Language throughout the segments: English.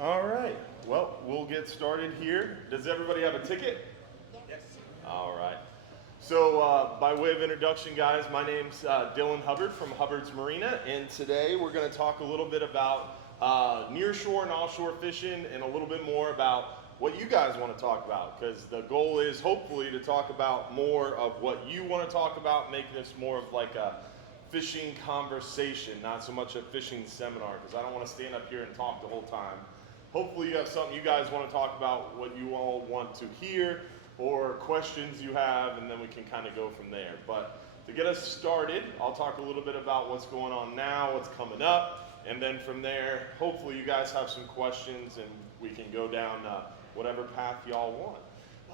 All right, well, we'll get started here. Does everybody have a ticket? Yes. All right. So by way of introduction, guys, my name's Dylan Hubbard from Hubbard's Marina, and today we're going to talk a little bit about nearshore and offshore fishing and a little bit more about what you guys want to talk about, because the goal is hopefully to talk about more of what you want to talk about, making this more of like a fishing conversation, not so much a fishing seminar, because I don't want to stand up here and talk the whole time. Hopefully you have something you guys want to talk about, what you all want to hear, or questions you have, and then we can kind of go from there. But to get us started, I'll talk a little bit about what's going on now, what's coming up, and then from there, hopefully you guys have some questions and we can go down whatever path y'all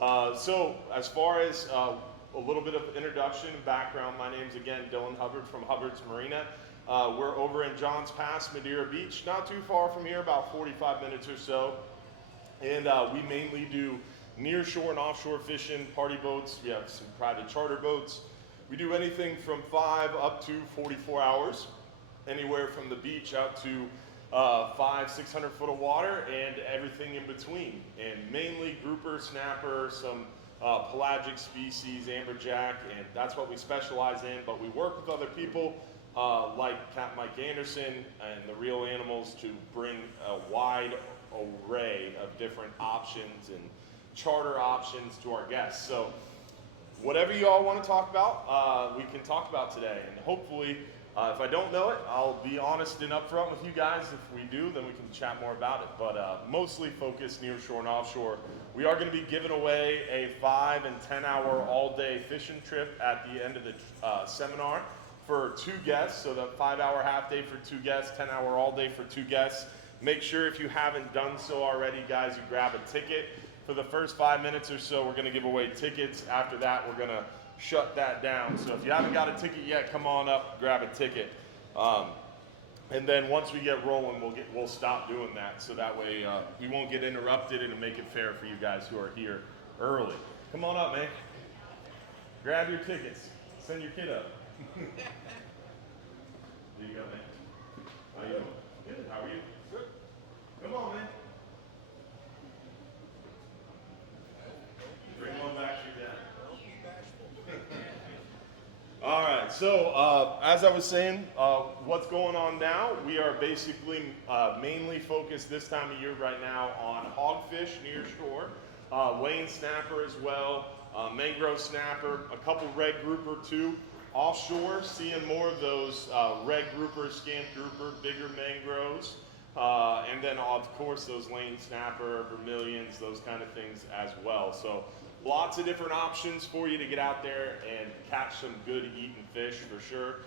want. So as far as a little bit of introduction and background, my name's again Dylan Hubbard from Hubbard's Marina. We're over in Johns Pass, Madeira Beach, not too far from here, about 45 minutes or so. And we mainly do nearshore and offshore fishing, party boats. We have some private charter boats. We do anything from 5 up to 44 hours, anywhere from the beach out to 500-600 foot of water and everything in between. And mainly grouper, snapper, some pelagic species, amberjack, and that's what we specialize in. But we work with other people like Capt Mike Anderson and the Real Animals to bring a wide array of different options and charter options to our guests. So whatever you all want to talk about, we can talk about today. And hopefully, if I don't know it, I'll be honest and upfront with you guys. If we do, then we can chat more about it. But mostly focused nearshore and offshore. We are going to be giving away a 5 and 10 hour all-day fishing trip at the end of the seminar for 2 guests. So the 5-hour half day for 2 guests, 10-hour all day for 2 guests. Make sure if you haven't done so already, guys, you grab a ticket. For the first 5 minutes or so, we're going to give away tickets. After that, we're going to shut that down. So if you haven't got a ticket yet, come on up, grab a ticket. And then once we get rolling, we'll stop doing that. So that way we won't get interrupted, and it'll make it fair for you guys who are here early. Come on up, man. Grab your tickets. Send your kid up. There you go, man. How you doing? Good. How are you? Good. Come on, man. Bring one back to your dad. All right, so as I was saying, what's going on now, we are basically mainly focused this time of year right now on hogfish near shore, lane snapper as well, mangrove snapper, a couple red grouper too. Offshore, seeing more of those red grouper, scant grouper, bigger mangroves, and then of course those lane snapper, vermilions, those kind of things as well. So lots of different options for you to get out there and catch some good eating fish for sure.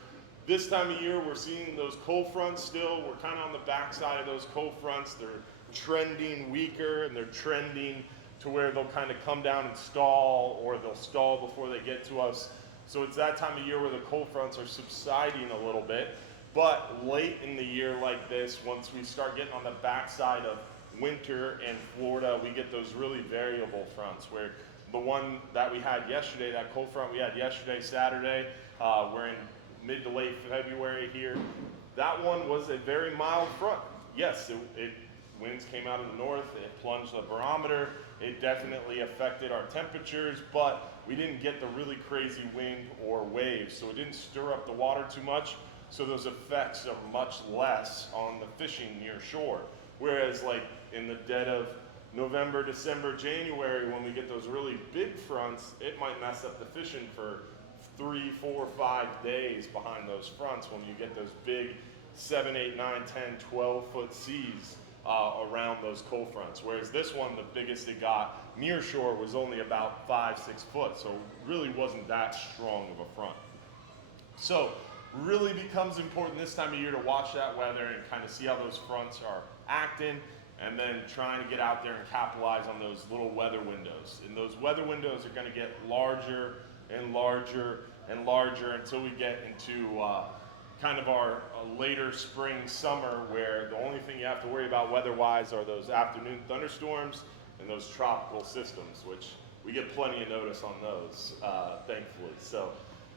This time of year, we're seeing those cold fronts still. We're kind of on the backside of those cold fronts. They're trending weaker, and they're trending to where they'll kind of come down and stall, or they'll stall before they get to us. So it's that time of year where the cold fronts are subsiding a little bit. But late in the year like this, once we start getting on the backside of winter in Florida, we get those really variable fronts where the one that we had yesterday, that cold front we had yesterday, Saturday, we're in mid to late February here. That one was a very mild front. Yes, winds came out of the north, it plunged the barometer, it definitely affected our temperatures, but we didn't get the really crazy wind or waves, so it didn't stir up the water too much, so those effects are much less on the fishing near shore. Whereas like in the dead of November, December, January, when we get those really big fronts, it might mess up the fishing for 3, 4, 5 days behind those fronts when you get those big 7, 8, 9, 10, 12 foot seas around those cold fronts. Whereas this one, the biggest it got near shore was only about 5, 6 foot, so really wasn't that strong of a front. So really becomes important this time of year to watch that weather and kind of see how those fronts are acting, and then trying to get out there and capitalize on those little weather windows. And those weather windows are going to get larger and larger and larger until we get into kind of our later spring, summer, where the only thing you have to worry about weather-wise are those afternoon thunderstorms and those tropical systems, which we get plenty of notice on those, thankfully. So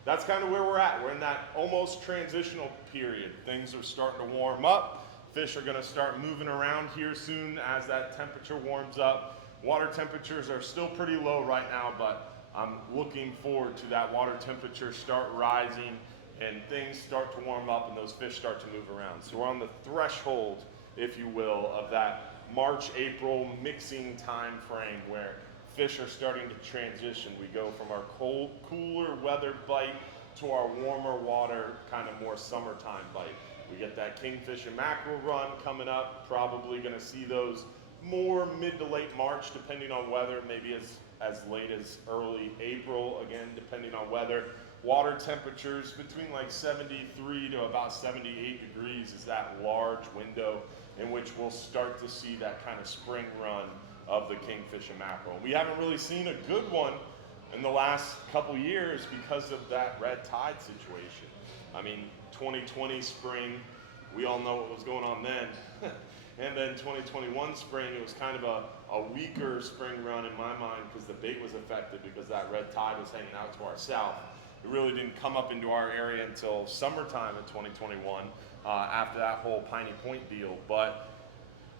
that's kind of where we're at. We're in that almost transitional period. Things are starting to warm up. Fish are gonna start moving around here soon as that temperature warms up. Water temperatures are still pretty low right now, but I'm looking forward to that water temperature start rising and things start to warm up and those fish start to move around. So we're on the threshold, if you will, of that March, April mixing time frame where fish are starting to transition. We go from our cold, cooler weather bite to our warmer water, kind of more summertime bite. We get that kingfish and mackerel run coming up, probably gonna see those more mid to late March, depending on weather, maybe as late as early April, again, depending on weather. Water temperatures between like 73 to about 78 degrees is that large window in which we'll start to see that kind of spring run of the kingfish and mackerel. We haven't really seen a good one in the last couple years because of that red tide situation. I mean, 2020 spring, we all know what was going on then. And then 2021 spring, it was kind of a weaker spring run in my mind because the bait was affected because that red tide was hanging out to our south. It really didn't come up into our area until summertime in 2021 after that whole Piney Point deal. But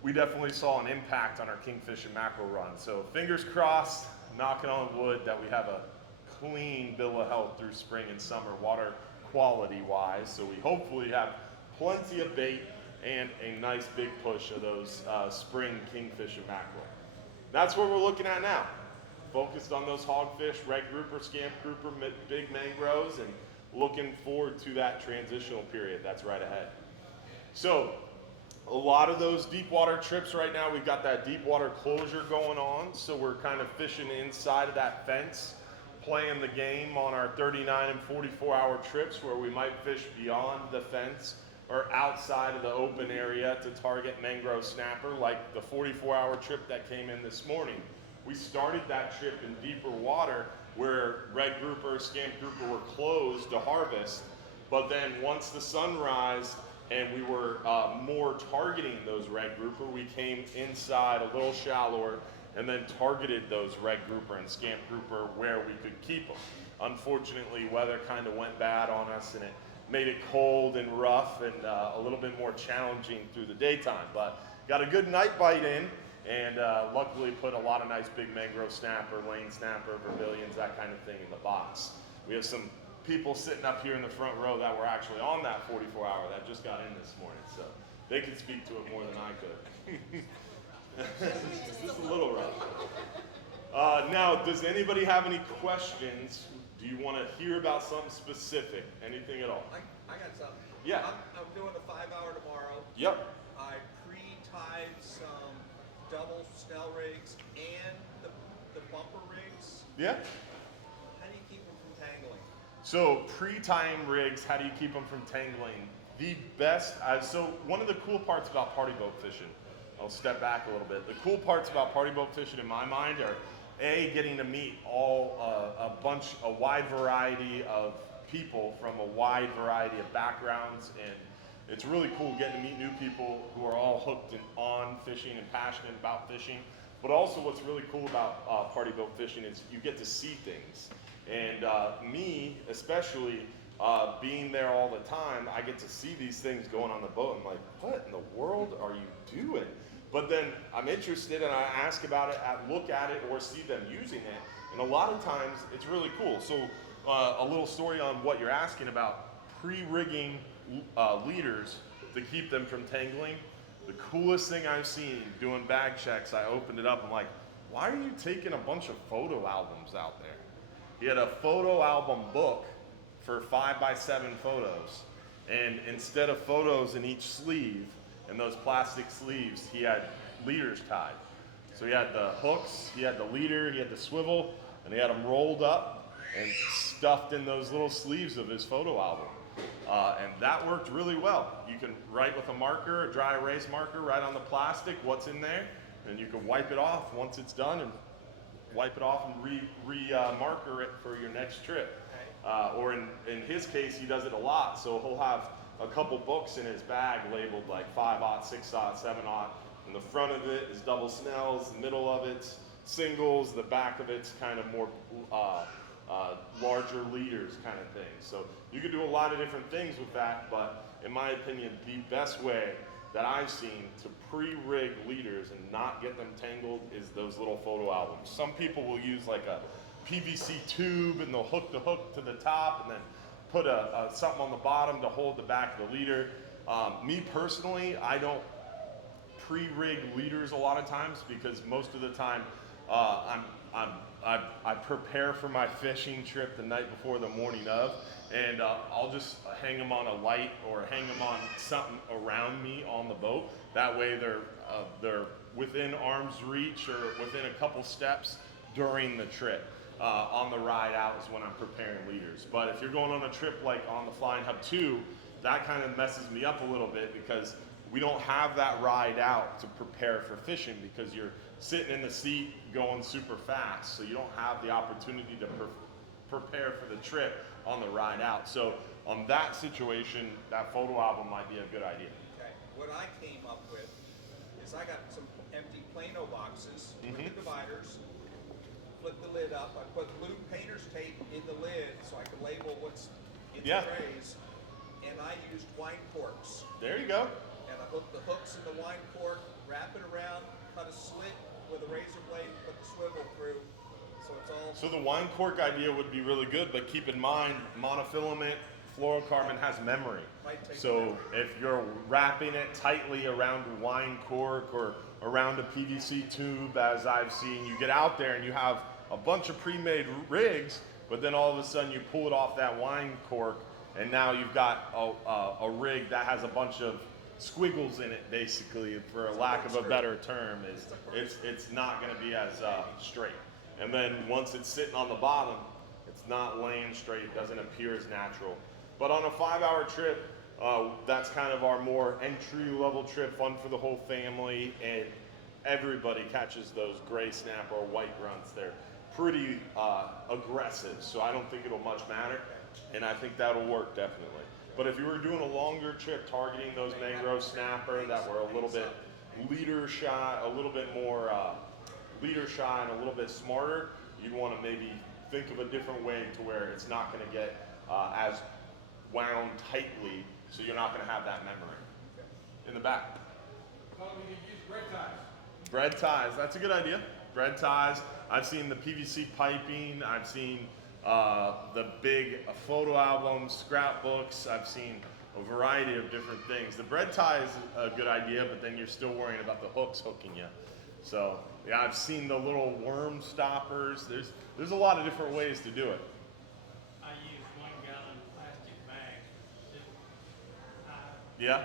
we definitely saw an impact on our kingfish and mackerel run. So fingers crossed, knocking on wood, that we have a clean bill of health through spring and summer, water quality wise. So we hopefully have plenty of bait and a nice big push of those spring kingfish and mackerel. That's what we're looking at now. Focused on those hogfish, red grouper, scamp grouper, big mangroves, and looking forward to that transitional period that's right ahead. So a lot of those deep water trips right now, we've got that deep water closure going on, so we're kind of fishing inside of that fence, playing the game on our 39 and 44-hour trips where we might fish beyond the fence or outside of the open area to target mangrove snapper, like the 44-hour trip that came in this morning. We started that trip in deeper water where red grouper, scamp grouper were closed to harvest, but then once the sun rised and we were more targeting those red grouper, we came inside a little shallower and then targeted those red grouper and scamp grouper where we could keep them. Unfortunately, weather kind of went bad on us and it made it cold and rough and a little bit more challenging through the daytime, but got a good night bite in and luckily put a lot of nice big mangrove snapper, lane snapper, vermilions, that kind of thing in the box. We have some people sitting up here in the front row that were actually on that 44-hour that just got in this morning, so they could speak to it more than I could. Just a little rough. Now, does anybody have any questions? Do you want to hear about something specific? Anything at all? I got something. Yeah. I'm doing the 5-hour tomorrow. Yep. I pre-tied some double snell rigs and the bumper rigs. Yeah. How do you keep them from tangling? So pre-tying rigs, how do you keep them from tangling? The best, so one of the cool parts about party boat fishing, I'll step back a little bit. The cool parts about party boat fishing in my mind are getting to meet a wide variety of people from a wide variety of backgrounds, and it's really cool getting to meet new people who are all hooked on fishing and passionate about fishing. But also what's really cool about party boat fishing is you get to see things. And me, especially being there all the time, I get to see these things going on the boat. I'm like, what in the world are you doing? But then I'm interested and I ask about it, look at it, or see them using it. And a lot of times it's really cool. So a little story on what you're asking about, pre-rigging leaders to keep them from tangling. The coolest thing I've seen doing bag checks, I opened it up, I'm like, why are you taking a bunch of photo albums out there? He had a photo album book for 5x7 photos. And instead of photos in each sleeve, and those plastic sleeves, he had leaders tied. So he had the hooks, he had the leader, he had the swivel, and he had them rolled up and stuffed in those little sleeves of his photo album. And that worked really well. You can write with a marker, a dry erase marker, right on the plastic what's in there, and you can wipe it off once it's done and wipe it off and re-marker it for your next trip. Or in his case, he does it a lot, so he'll have a couple books in his bag labeled like 5/0, 6/0, 7/0. And the front of it is double snells, the middle of it's singles, the back of it's kind of more larger leaders kind of thing. So you could do a lot of different things with that, but in my opinion, the best way that I've seen to pre-rig leaders and not get them tangled is those little photo albums. Some people will use like a PVC tube and they'll hook the hook to the top and then put something on the bottom to hold the back of the leader. Me personally, I don't pre-rig leaders a lot of times because most of the time I prepare for my fishing trip the night before, the morning of, and I'll just hang them on a light or hang them on something around me on the boat. That way they're within arm's reach or within a couple steps during the trip. On the ride out is when I'm preparing leaders. But if you're going on a trip like on the Flying Hub 2, that kind of messes me up a little bit because we don't have that ride out to prepare for fishing because you're sitting in the seat going super fast. So you don't have the opportunity to prepare for the trip on the ride out. So on that situation, that photo album might be a good idea. Okay, what I came up with is I got some empty Plano boxes with the dividers, flip the lid up, I put blue painter's tape in the lid so I could label what's in the trays, and I used wine corks. There you go. And I hooked the hooks in the wine cork, wrap it around, cut a slit with a razor blade, put the swivel through, so it's all... So the wine cork idea would be really good, but keep in mind, monofilament fluorocarbon has memory. So if you're wrapping it tightly around a wine cork or around a PVC tube, as I've seen, you get out there and you have a bunch of pre-made rigs, but then all of a sudden you pull it off that wine cork, and now you've got a rig that has a bunch of squiggles in it, basically, for a lack of a better term. It's not going to be as straight. And then once it's sitting on the bottom, it's not laying straight, it doesn't appear as natural. But on a 5-hour trip, that's kind of our more entry-level trip, fun for the whole family, and everybody catches those gray snapper or white grunts. They're pretty aggressive, so I don't think it'll much matter, and I think that'll work definitely. But if you were doing a longer trip targeting those mangrove snapper that were a little bit leader shy, a little bit more leader shy and a little bit smarter, you'd want to maybe think of a different way to where it's not going to get as wound tightly, so you're not going to have that memory. In the back. We can use bread ties. Bread ties, that's a good idea. Bread ties. I've seen the PVC piping. I've seen the big photo albums, scrapbooks. I've seen a variety of different things. The bread tie is a good idea, but then you're still worrying about the hooks hooking you. So yeah, I've seen the little worm stoppers. There's a lot of different ways to do it. I use 1-gallon plastic bags. Yeah.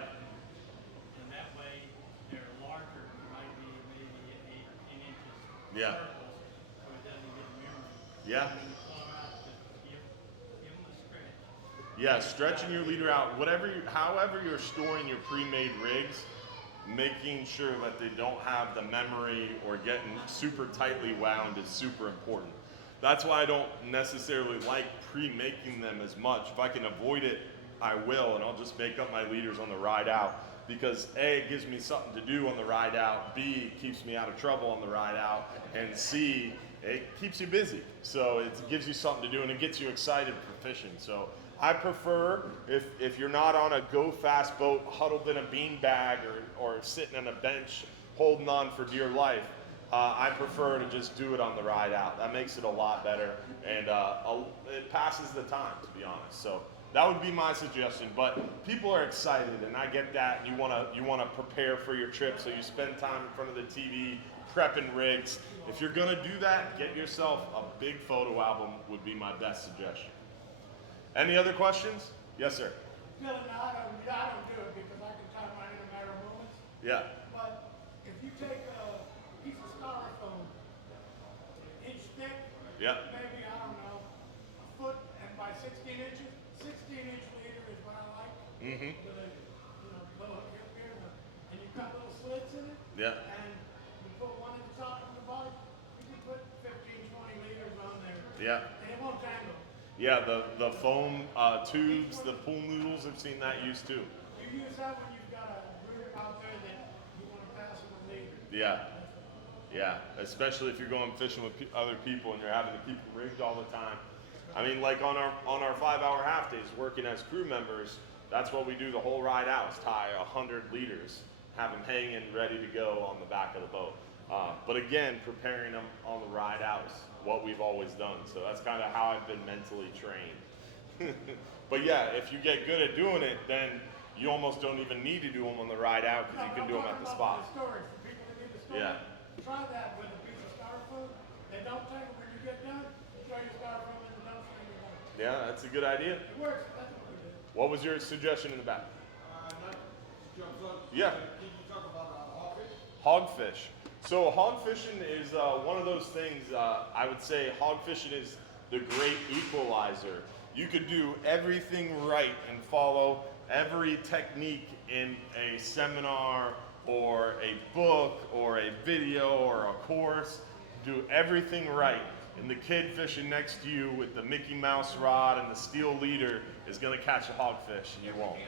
And that way they're larger, might be maybe 8 or 10 inches Yeah. circles, so it doesn't get memory. Yeah. And you pull them out, just give them a stretch. Yeah, stretching your leader out, however you're storing your pre-made rigs, making sure that they don't have the memory or getting super tightly wound is super important. That's why I don't necessarily like pre-making them as much. If I can avoid it, I will, and I'll just make up my leaders on the ride out, because A, it gives me something to do on the ride out, B, it keeps me out of trouble on the ride out, and C, it keeps you busy. So it gives you something to do and it gets you excited for fishing. So I prefer, if you're not on a go fast boat huddled in a bean bag or sitting on a bench holding on for dear life, I prefer to just do it on the ride out. That makes it a lot better, and it passes the time, to be honest. So that would be my suggestion. But people are excited, and I get that. You wanna prepare for your trip, so you spend time in front of the TV prepping rigs. If you're gonna do that, get yourself a big photo album would be my best suggestion. Any other questions? Yes, sir. Dylan, I don't do it because I can tie mine in a matter of moments. Yeah. But if you take a piece of styrofoam, an inch thick, Yeah. maybe, I don't know, a foot and by 16 inches, 16-inch leader is what I like. Mm-hmm. With a little hook up here, and you've got little slits in it. Yeah. And you put one at the top of the body, you can put 15, 20 liters on there. Yeah. And it won't jangle. Yeah, the foam tubes, the pool noodles, I've seen that used too. You use that when you've got a group out there that you want to pass them a leader. Yeah, yeah, especially if you're going fishing with other people and you're having to keep them rigged all the time. I mean, like on our 5-hour half days, working as crew members, that's what we do the whole ride out, is tie 100 liters. have them hanging ready to go on the back of the boat. But again, preparing them on the ride out is what we've always done. So that's kind of how I've been mentally trained. But yeah, if you get good at doing it, then you almost don't even need to do them on the ride out because you can do them at the spot. Storage, for people that need the storage, Yeah. try that with a piece of styrofoam, and don't take it when you get done, throw your styrofoam in the dumpster and you're done. Yeah, that's a good idea. It works, that's what we do. What was your suggestion in the back? Yeah. Can you talk about hogfish? Hogfish. So hog fishing is one of those things, I would say hog fishing is the great equalizer. You could do everything right and follow every technique in a seminar or a book or a video or a course, do everything right. And the kid fishing next to you with the Mickey Mouse rod and the steel leader is gonna catch a hogfish and you won't.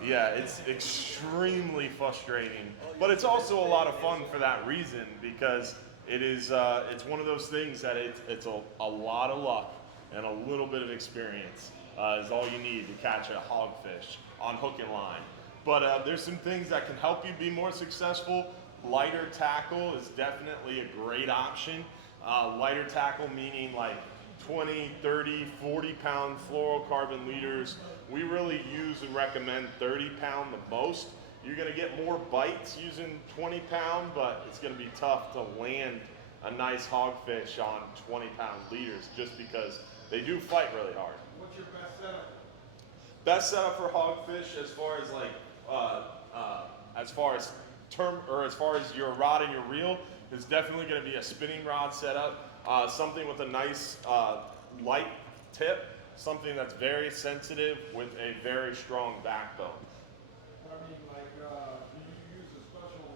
Yeah, it's extremely frustrating, but it's also a lot of fun for that reason because it is, it's one of those things that it's a lot of luck and a little bit of experience is all you need to catch a hogfish on hook and line. But there's some things that can help you be more successful. Lighter tackle is definitely a great option. Lighter tackle meaning like 20, 30, 40 pound fluorocarbon leaders. We really use and recommend 30 pound the most. You're gonna get more bites using 20 pound, but it's gonna be tough to land a nice hogfish on 20 pound leaders just because they do fight really hard. What's your best setup? Best setup for hogfish as far as like, as far as your rod and your reel is definitely gonna be a spinning rod setup, something with a nice light tip, something that's very sensitive with a very strong backbone. I mean, like, do you use a special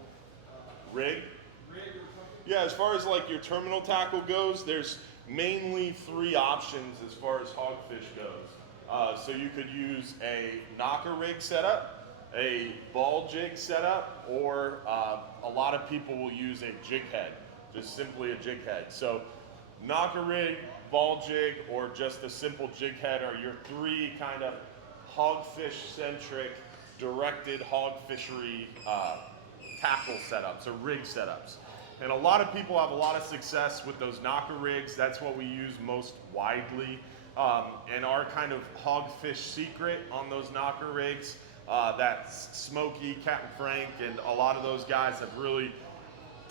Rig? rig or something? Yeah, as far as like your terminal tackle goes, there's mainly 3 options as far as hogfish goes. So you could use a knocker rig setup, a ball jig setup, or a lot of people will use a jig head, just simply a jig head. So knocker rig, ball jig, or just a simple jig head are your 3 kind of hogfish centric directed hog fishery tackle setups or rig setups. And a lot of people have a lot of success with those knocker rigs. That's what we use most widely. And our kind of hogfish secret on those knocker rigs, that's Smokey, Captain Frank, and a lot of those guys have really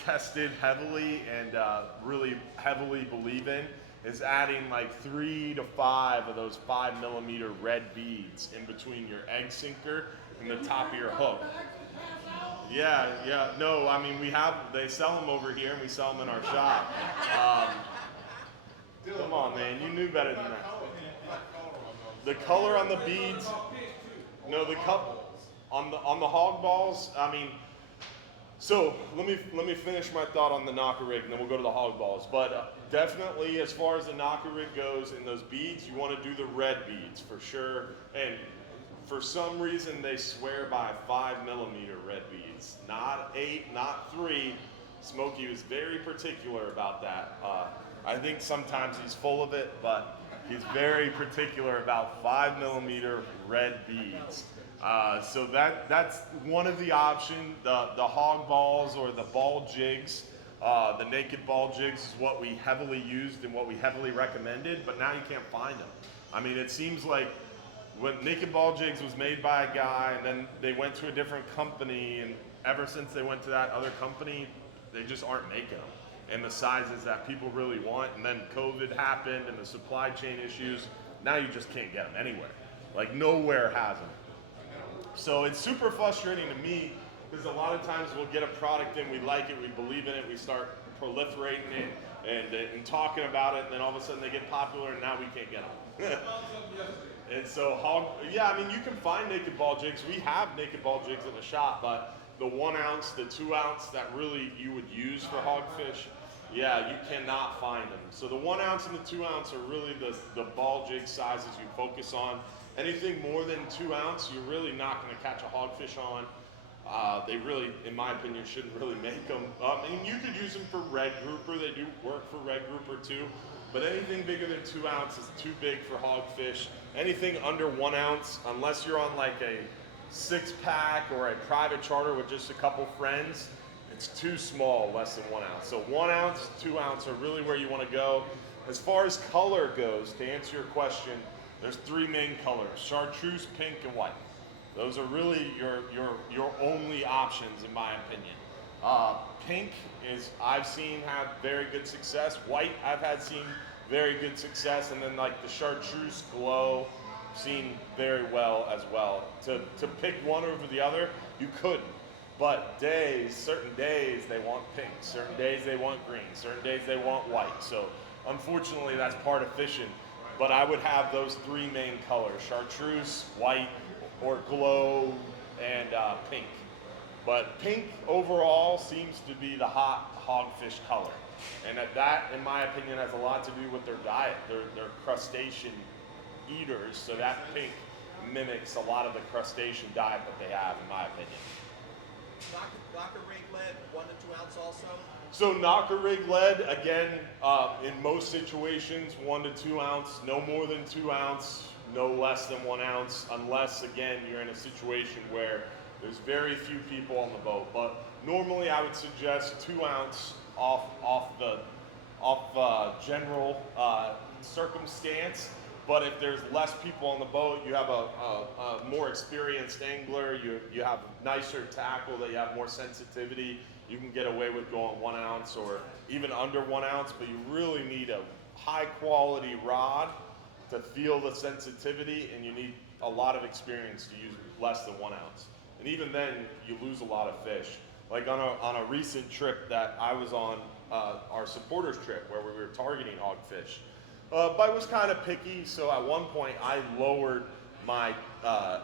tested heavily and really heavily believe in, is adding like 3 to 5 of those 5mm red beads in between your egg sinker and the top of your hook. Yeah, no, I mean they sell them over here and we sell them in our shop. Come on, man, you knew better than that. The color on the beads, no, the on the hog balls, I mean, so let me finish my thought on the knocker rig and then we'll go to the hog balls. But definitely as far as the knocker rig goes in those beads, you want to do the red beads for sure. And for some reason they swear by 5mm red beads, not 8, not 3. Smokey was very particular about that. I think sometimes he's full of it, but he's very particular about 5mm red beads. So that's one of the options. The hog balls or the ball jigs, the naked ball jigs is what we heavily used and what we heavily recommended, but now you can't find them. I mean, it seems like when naked ball jigs was made by a guy and then they went to a different company, and ever since they went to that other company, they just aren't making them in the sizes that people really want. And then COVID happened and the supply chain issues. Now you just can't get them anywhere. Like nowhere has them. So it's super frustrating to me because a lot of times we'll get a product in, we like it, we believe in it, we start proliferating it and talking about it, and then all of a sudden they get popular and now we can't get them. And so I mean, you can find naked ball jigs. We have naked ball jigs in the shop, but the 1 ounce, the 2 ounce that really you would use for hogfish, yeah, you cannot find them. So the 1 ounce and the 2 ounce are really the ball jig sizes you focus on. Anything more than 2 ounce, you're really not going to catch a hogfish on. They really, in my opinion, shouldn't really make them. And you could use them for red grouper. They do work for red grouper too. But anything bigger than 2 ounce is too big for hogfish. Anything under 1 ounce, unless you're on like a 6-pack or a private charter with just a couple friends, it's too small, less than 1 ounce. So 1 ounce, 2 ounce are really where you want to go. As far as color goes, to answer your question, there's 3 main colors: chartreuse, pink, and white. Those are really your only options, in my opinion. Pink is, I've seen have very good success. White, I've had seen very good success, and then like the chartreuse glow, seen very well as well. To pick one over the other, you couldn't. But certain days they want pink, certain days they want green, certain days they want white. So unfortunately that's part of fishing. But I would have those 3 main colors: chartreuse, white, or glow, and pink. But pink overall seems to be the hot hogfish color. And that, in my opinion, has a lot to do with their diet. They're crustacean eaters, so that pink mimics a lot of the crustacean diet that they have, in my opinion. Knocker rig lead, 1 to 2 ounce also. So knocker rig lead, again, in most situations, 1 to 2 ounce, no more than 2 ounce, no less than 1 ounce, unless, again, you're in a situation where there's very few people on the boat. But normally I would suggest 2 ounce off general circumstance. But if there's less people on the boat, you have a more experienced angler, you have nicer tackle, that you have more sensitivity, you can get away with going 1 ounce or even under 1 ounce, but you really need a high quality rod to feel the sensitivity, and you need a lot of experience to use less than 1 ounce. And even then, you lose a lot of fish. Like on a recent trip that I was on, our supporters trip, where we were targeting hogfish. But I was kind of picky, so at one point I lowered my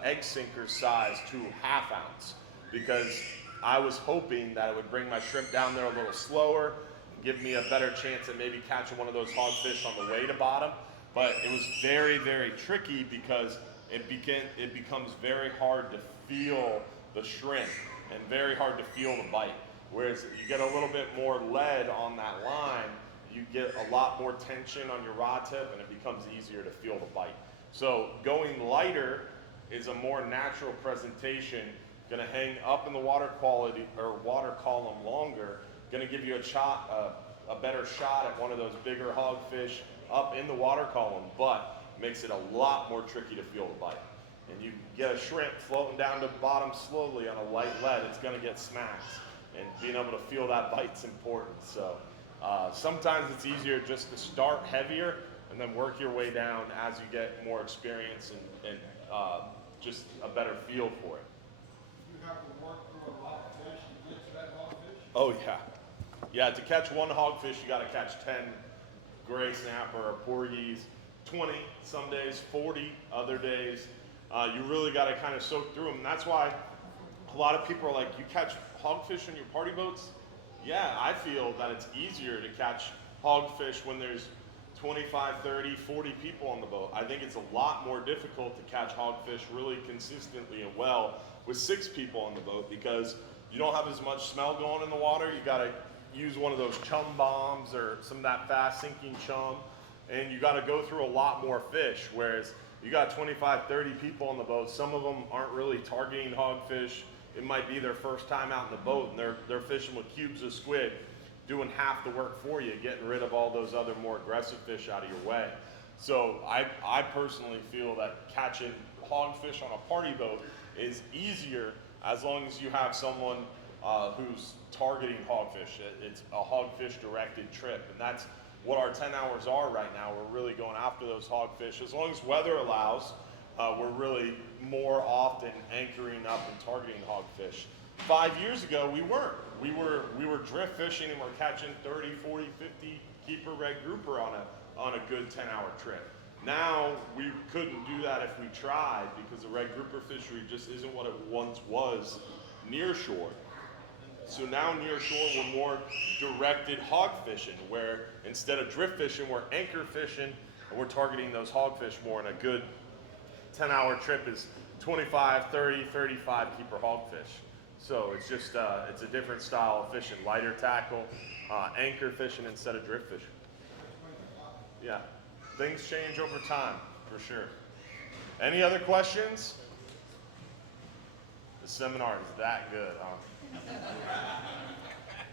egg sinker size to 1/2 ounce because I was hoping that it would bring my shrimp down there a little slower, give me a better chance at maybe catching one of those hogfish on the way to bottom. But it was very, very tricky because it becomes very hard to feel the shrimp and very hard to feel the bite. Whereas you get a little bit more lead on that line, you get a lot more tension on your rod tip, and it becomes easier to feel the bite. So going lighter is a more natural presentation, gonna hang up in the water quality or water column longer, gonna give you a better shot at one of those bigger hogfish up in the water column, but makes it a lot more tricky to feel the bite. And you get a shrimp floating down to the bottom slowly on a light lead, it's gonna get smacked. And being able to feel that bite's important. So sometimes it's easier just to start heavier and then work your way down as you get more experience and just a better feel for it. You have to work through a lot of fish to get to that hogfish? Oh yeah. Yeah, to catch one hogfish, you gotta catch 10 gray snapper or porgies, 20 some days, 40 other days. You really gotta kind of soak through them. And that's why a lot of people are like, you catch hogfish on your party boats? Yeah, I feel that it's easier to catch hogfish when there's 25, 30, 40 people on the boat. I think it's a lot more difficult to catch hogfish really consistently and well with 6 people on the boat because you don't have as much smell going in the water. You gotta use one of those chum bombs or some of that fast sinking chum, and you gotta go through a lot more fish, whereas you got 25, 30 people on the boat. Some of them aren't really targeting hogfish. It might be their first time out in the boat, and they're fishing with cubes of squid, doing half the work for you, getting rid of all those other more aggressive fish out of your way. So I personally feel that catching hogfish on a party boat is easier as long as you have someone who's targeting hogfish. It's a hogfish directed trip, and that's what our 10 hours are right now. We're really going after those hogfish. As long as weather allows, we're really more often anchoring up and targeting hogfish. 5 years ago, we weren't. We were drift fishing and we're catching 30, 40, 50 keeper red grouper on a good 10-hour trip. Now, we couldn't do that if we tried because the red grouper fishery just isn't what it once was near shore. So now near shore, we're more directed hog fishing, where instead of drift fishing, we're anchor fishing, and we're targeting those hogfish more. And a good 10-hour trip is 25, 30, 35 keeper hogfish. So it's just, it's a different style of fishing, lighter tackle, anchor fishing instead of drift fishing. Yeah, things change over time, for sure. Any other questions? The seminar is that good, huh?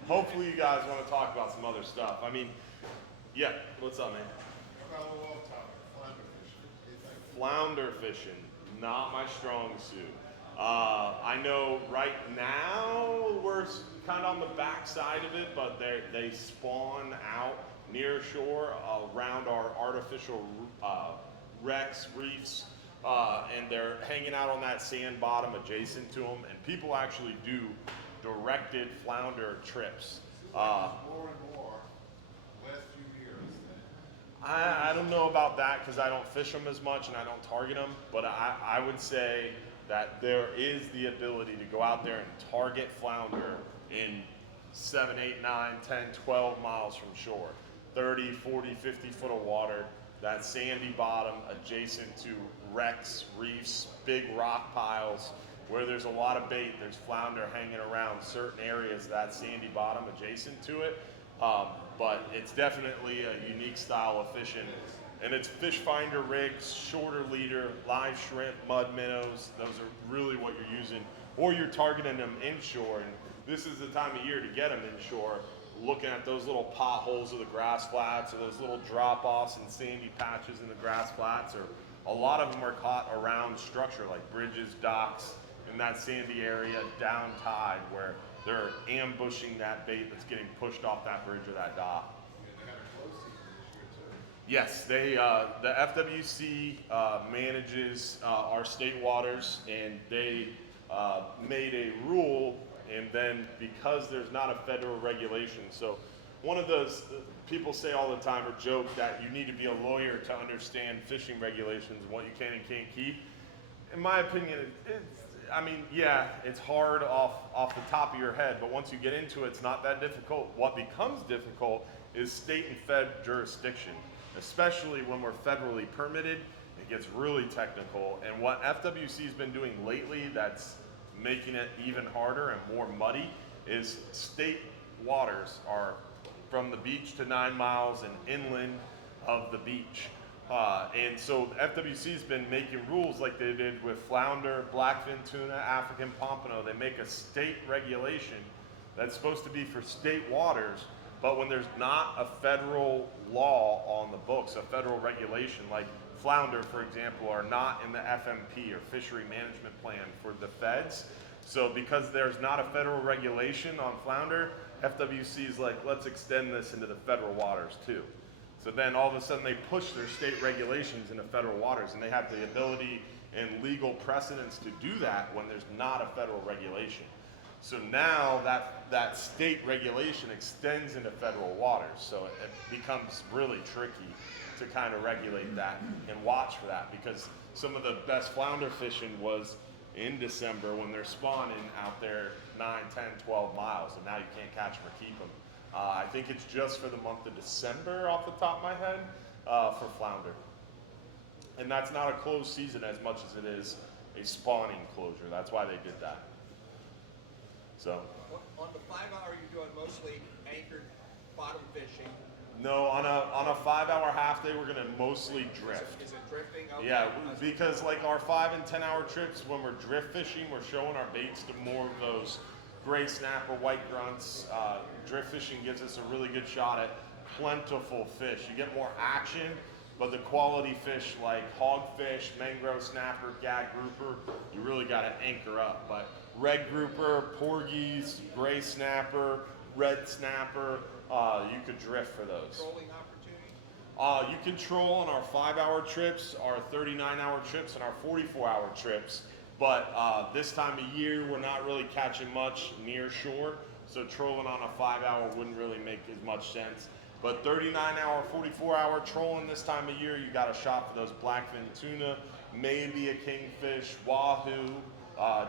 Hopefully you guys want to talk about some other stuff. I mean, yeah, what's up, man? About a little topic, flounder fishing. Flounder fishing, not my strong suit. I know right now we're kind of on the back side of it, but they spawn out near shore around our artificial wrecks, reefs, and they're hanging out on that sand bottom adjacent to them. And people actually do directed flounder trips. More and more, last few years. I don't know about that because I don't fish them as much and I don't target them, but I would say that there is the ability to go out there and target flounder in 7, 8, 9, 10, 12 miles from shore. 30, 40, 50 foot of water, that sandy bottom adjacent to wrecks, reefs, big rock piles, where there's a lot of bait, there's flounder hanging around certain areas of that sandy bottom adjacent to it. But it's definitely a unique style of fishing. And it's fish finder rigs, shorter leader, live shrimp, mud minnows. Those are really what you're using. Or you're targeting them inshore. And this is the time of year to get them inshore, looking at those little potholes of the grass flats or those little drop-offs and sandy patches in the grass flats. Or a lot of them are caught around structure like bridges, docks, in that sandy area, down tide, where they're ambushing that bait that's getting pushed off that bridge or that dock. Yes, the FWC manages our state waters, and they made a rule, and then because there's not a federal regulation, so one of those people say all the time or joke that you need to be a lawyer to understand fishing regulations and what you can and can't keep. In my opinion, I mean, yeah, it's hard off the top of your head, but once you get into it, it's not that difficult. What becomes difficult is state and fed jurisdiction, especially when we're federally permitted. It gets really technical, and what FWC's been doing lately that's making it even harder and more muddy is state waters are from the beach to 9 miles and inland of the beach. And so FWC's been making rules like they did with flounder, blackfin tuna, African pompano. They make a state regulation that's supposed to be for state waters, but when there's not a federal law on the books, a federal regulation, like flounder, for example, are not in the FMP or fishery management plan for the feds. So because there's not a federal regulation on flounder, FWC is like, let's extend this into the federal waters too. So then all of a sudden they push their state regulations into federal waters, and they have the ability and legal precedence to do that when there's not a federal regulation. So now that state regulation extends into federal waters, so it becomes really tricky to kind of regulate that and watch for that, because some of the best flounder fishing was in December when they're spawning out there 9, 10, 12 miles, and now you can't catch them or keep them. I think it's just for the month of December off the top of my head for flounder. And that's not a closed season as much as it is a spawning closure. That's why they did that. So. On the 5 hour, you're doing mostly anchored bottom fishing. No, on a 5 hour half day, we're gonna mostly drift. Is it drifting? Okay. Yeah, because like our 5 and 10 hour trips, when we're drift fishing, we're showing our baits to more of those gray snapper, white grunts. Drift fishing gives us a really good shot at plentiful fish. You get more action, but the quality fish like hogfish, mangrove snapper, gag grouper, you really got to anchor up. But red grouper, porgies, gray snapper, red snapper, you could drift for those. Trolling opportunity? You can troll on our 5 hour trips, our 39 hour trips, and our 44 hour trips. But this time of year, we're not really catching much near shore. So trolling on a 5 hour wouldn't really make as much sense. But 39 hour, 44 hour trolling this time of year, you got a shot for those blackfin tuna, maybe a kingfish, wahoo,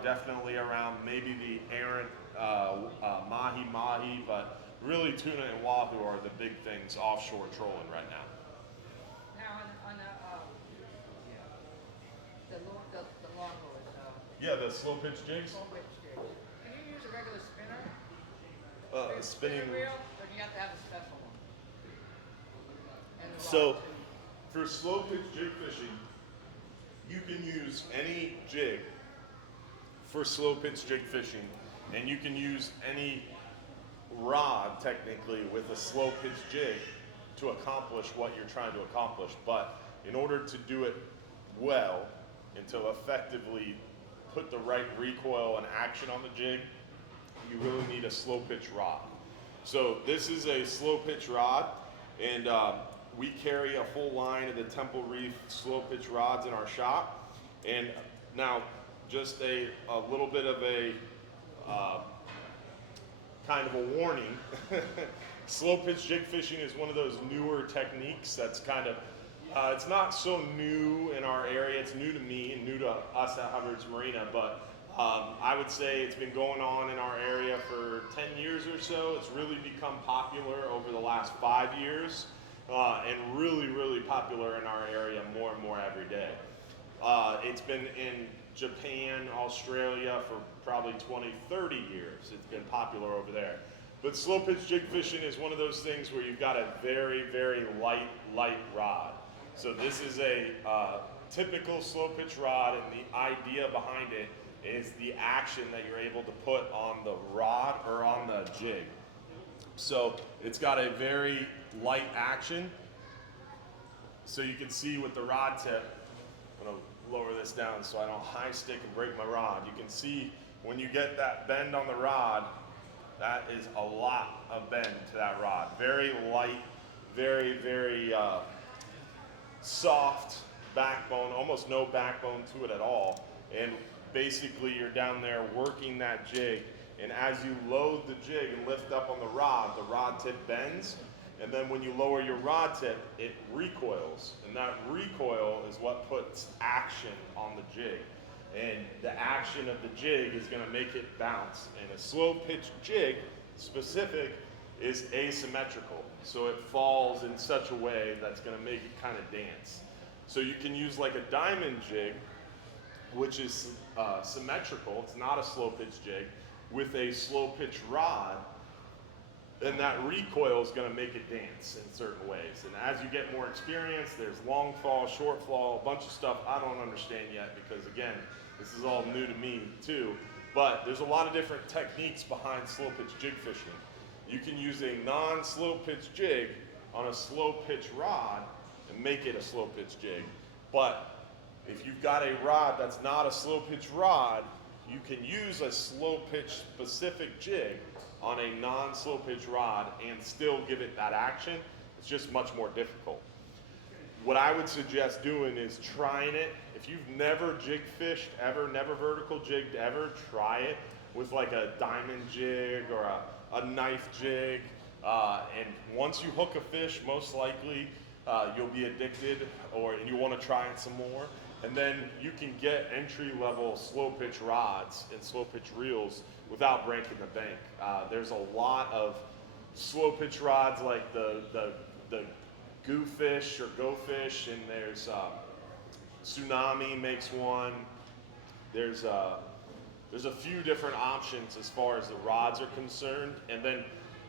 definitely around maybe the errant mahi, but really tuna and wahoo are the big things offshore trolling right now. Now on the longboard, Yeah, the slow pitch jigs. full pitch jig. Can you use a regular spinner? Spinning. Spinner reel, or do you have to have a special one? And the So, rod, too. for slow pitch jig fishing, you can use any jig for slow pitch jig fishing, and you can use any rod technically with a slow pitch jig to accomplish what you're trying to accomplish. But in order to do it well and to effectively put the right recoil and action on the jig, you really need a slow pitch rod. So this is a slow pitch rod, and we carry a full line of the Temple Reef slow pitch rods in our shop. And now just a little bit of a kind of a warning. Slow pitch jig fishing is one of those newer techniques that's kind of, it's not so new in our area. It's new to me and new to us at Hubbard's Marina, but I would say it's been going on in our area for 10 years or so. It's really become popular over the last 5 years, and really, really popular in our area more and more every day. It's been in Japan, Australia for probably 20, 30 years. It's been popular over there. But slow pitch jig fishing is one of those things where you've got a very, very light rod. So this is a typical slow pitch rod, and the idea behind it is the action that you're able to put on the rod or on the jig. So it's got a very light action. So you can see with the rod tip, I'm gonna lower this down so I don't high stick and break my rod. You can see when you get that bend on the rod, that is a lot of bend to that rod. Very light, very, very soft backbone, almost no backbone to it at all. And basically you're down there working that jig, and as you load the jig and lift up on the rod tip bends, and then when you lower your rod tip, it recoils, and that recoil is what puts action on the jig. And the action of the jig is gonna make it bounce. And a slow pitch jig specific is asymmetrical. So it falls in such a way that's gonna make it kind of dance. So you can use like a diamond jig, which is symmetrical, it's not a slow pitch jig, with a slow pitch rod, and that recoil is going to make it dance in certain ways. And as you get more experience, there's long fall, short fall, a bunch of stuff I don't understand yet, because again, this is all new to me too. But there's a lot of different techniques behind slow pitch jig fishing. You can use a non-slow pitch jig on a slow pitch rod and make it a slow pitch jig. But if you've got a rod that's not a slow pitch rod, you can use a slow pitch specific jig on a non-slow pitch rod and still give it that action. It's just much more difficult. What I would suggest doing is trying it. If you've never jig fished ever, never vertical jigged ever, try it with like a diamond jig or a knife jig. And once you hook a fish, most likely you'll be addicted, and you want to try it some more. And then you can get entry-level slow pitch rods and slow pitch reels without breaking the bank. There's a lot of slow pitch rods like the Goofish or Go Fish, and there's Tsunami makes one. There's a few different options as far as the rods are concerned. And then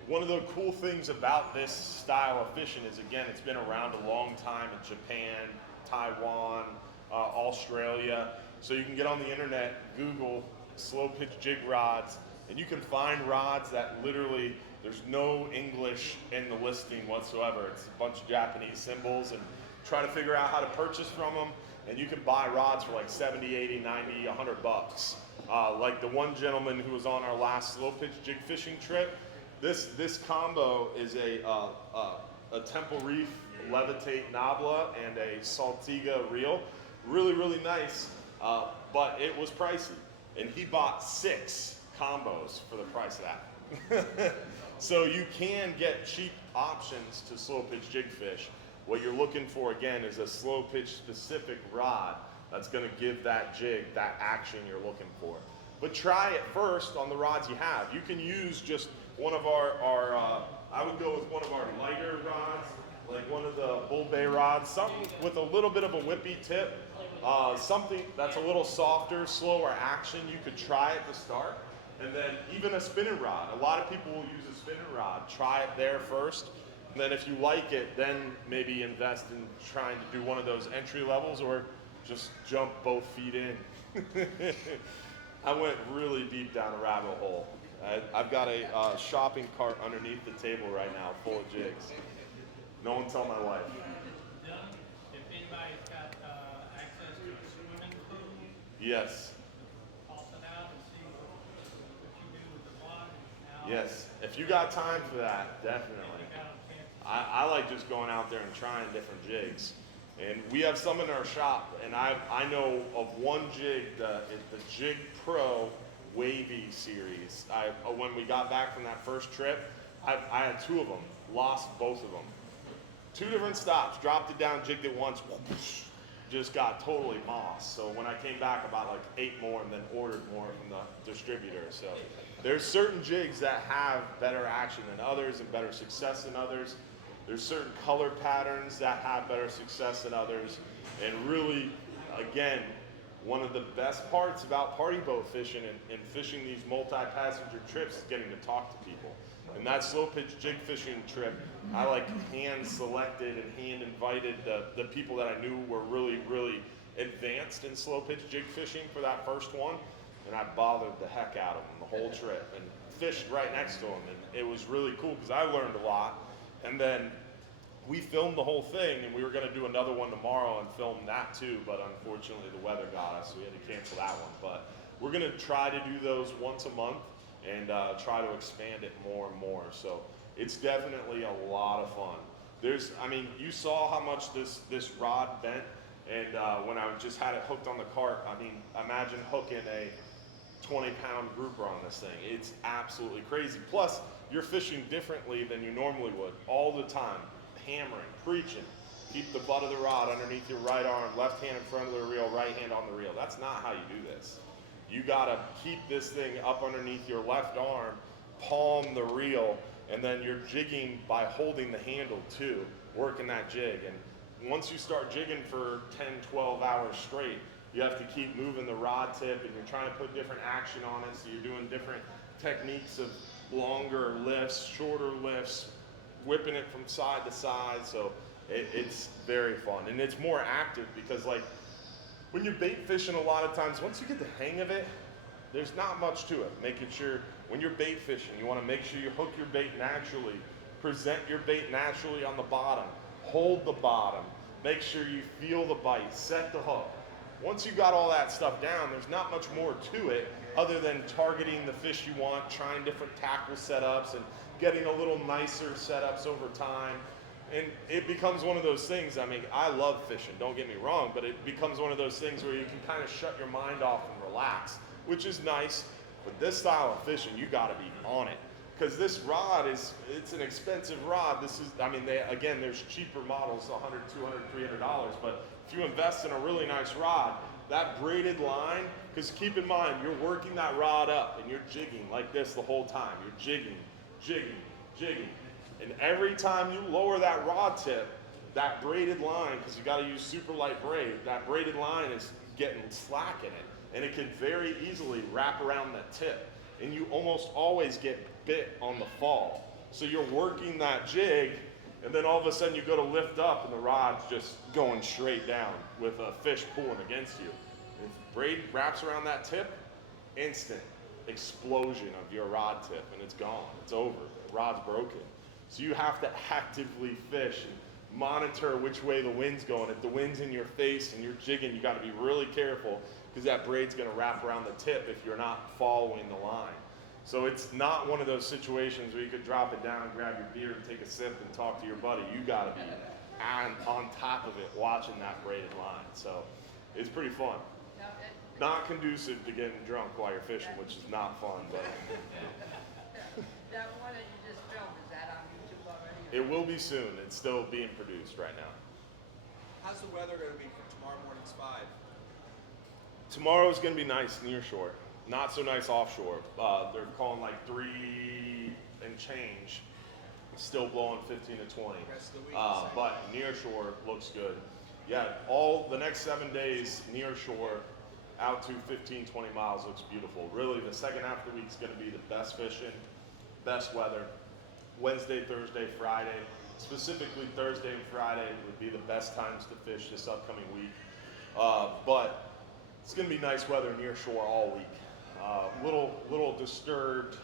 one of the cool things about this style of fishing is, again, it's been around a long time in Japan, Taiwan, Australia. So you can get on the internet, Google slow pitch jig rods, and you can find rods that literally, there's no English in the listing whatsoever. It's a bunch of Japanese symbols, and try to figure out how to purchase from them. And you can buy rods for like 70, 80, 90, 100 bucks. Like the one gentleman who was on our last slow pitch jig fishing trip, this combo is a Temple Reef Levitate Nabla and a Saltiga reel. Really, really nice, but it was pricey. And he bought 6 combos for the price of that. So you can get cheap options to slow pitch jig fish. What you're looking for, again, is a slow pitch specific rod that's gonna give that jig that action you're looking for. But try it first on the rods you have. You can use just one of our I would go with one of our lighter rods, like one of the Bull Bay rods, something with a little bit of a whippy tip, something that's a little softer, slower action. You could try it to start. And then even a spinning rod. A lot of people will use a spinning rod. Try it there first. And then if you like it, then maybe invest in trying to do one of those entry levels, or just jump both feet in. I went really deep down a rabbit hole. I've got a shopping cart underneath the table right now full of jigs. No one tell my wife. Dylan, if anybody's got access to a swimming pool, Yes, toss it out and see what you do with the water. Now, yes. If you got time for that, definitely. you got a chance. I like just going out there and trying different jigs. And we have some in our shop, and I know of one jig, the Jig Pro Wavy series. When we got back from that first trip, I had two of them, lost both of them. Two different stops, dropped it down, jigged it once, just got totally mossed. So when I came back, I bought like 8 more and then ordered more from the distributor. So there's certain jigs that have better action than others and better success than others. There's certain color patterns that have better success than others. And really, again, one of the best parts about party boat fishing and fishing these multi-passenger trips is getting to talk to people. And that slow pitch jig fishing trip, I like hand selected and hand invited the people that I knew were really, really advanced in slow pitch jig fishing for that first one. And I bothered the heck out of them the whole trip and fished right next to them. And it was really cool because I learned a lot. And then we filmed the whole thing, and we were going to do another one tomorrow and film that too, but unfortunately the weather got us, so we had to cancel that one. But we're going to try to do those once a month and try to expand it more and more. So it's definitely a lot of fun. You saw how much this rod bent, and when I just had it hooked on the cart, imagine hooking a 20-pound grouper on this thing. It's absolutely crazy. Plus, you're fishing differently than you normally would all the time. Hammering, preaching. Keep the butt of the rod underneath your right arm, left hand in front of the reel, right hand on the reel. That's not how you do this. You gotta keep this thing up underneath your left arm, palm the reel, and then you're jigging by holding the handle too, working that jig. And once you start jigging for 10, 12 hours straight, you have to keep moving the rod tip, and you're trying to put different action on it, so you're doing different techniques of longer lifts, shorter lifts, whipping it from side to side. So it's very fun, and it's more active because like when you're bait fishing, a lot of times once you get the hang of it, there's not much to it. Making sure when you're bait fishing, you want to make sure you hook your bait naturally, present your bait naturally on the bottom, hold the bottom, make sure you feel the bite, set the hook. Once you got all that stuff down, there's not much more to it other than targeting the fish you want, trying different tackle setups, and getting a little nicer setups over time. And it becomes one of those things, I love fishing, don't get me wrong, but it becomes one of those things where you can kind of shut your mind off and relax, which is nice. But this style of fishing, you gotta be on it. Because this rod it's an expensive rod. There's cheaper models, $100, $200, $300, but if you invest in a really nice rod, that braided line, because keep in mind, you're working that rod up and you're jigging like this the whole time. You're jigging, jigging, jigging. And every time you lower that rod tip, that braided line, because you got to use super light braid, that braided line is getting slack in it. And it can very easily wrap around that tip. And you almost always get bit on the fall. So you're working that jig, and then all of a sudden you go to lift up and the rod's just going straight down with a fish pulling against you. If braid wraps around that tip, instant explosion of your rod tip, and it's gone, it's over, the rod's broken. So you have to actively fish and monitor which way the wind's going. If the wind's in your face and you're jigging, you gotta be really careful because that braid's gonna wrap around the tip if you're not following the line. So it's not one of those situations where you could drop it down, grab your beer and take a sip and talk to your buddy. You gotta be on top of it, watching that braided line. So it's pretty fun. Not conducive to getting drunk while you're fishing, which is not fun, but. That one that you just filmed, is that on YouTube already? It will be soon. It's still being produced right now. How's the weather going to be for tomorrow morning's 5? Tomorrow's going to be nice near shore. Not so nice offshore. They're calling like 3 and change. Still blowing 15 to 20. Rest of the week, But near shore looks good. Yeah, all the next 7 days near shore out to 15, 20 miles looks beautiful. Really, the second half of the week is going to be the best fishing, best weather. Wednesday, Thursday, Friday. Specifically Thursday and Friday would be the best times to fish this upcoming week. But it's going to be nice weather near shore all week. Little disturbed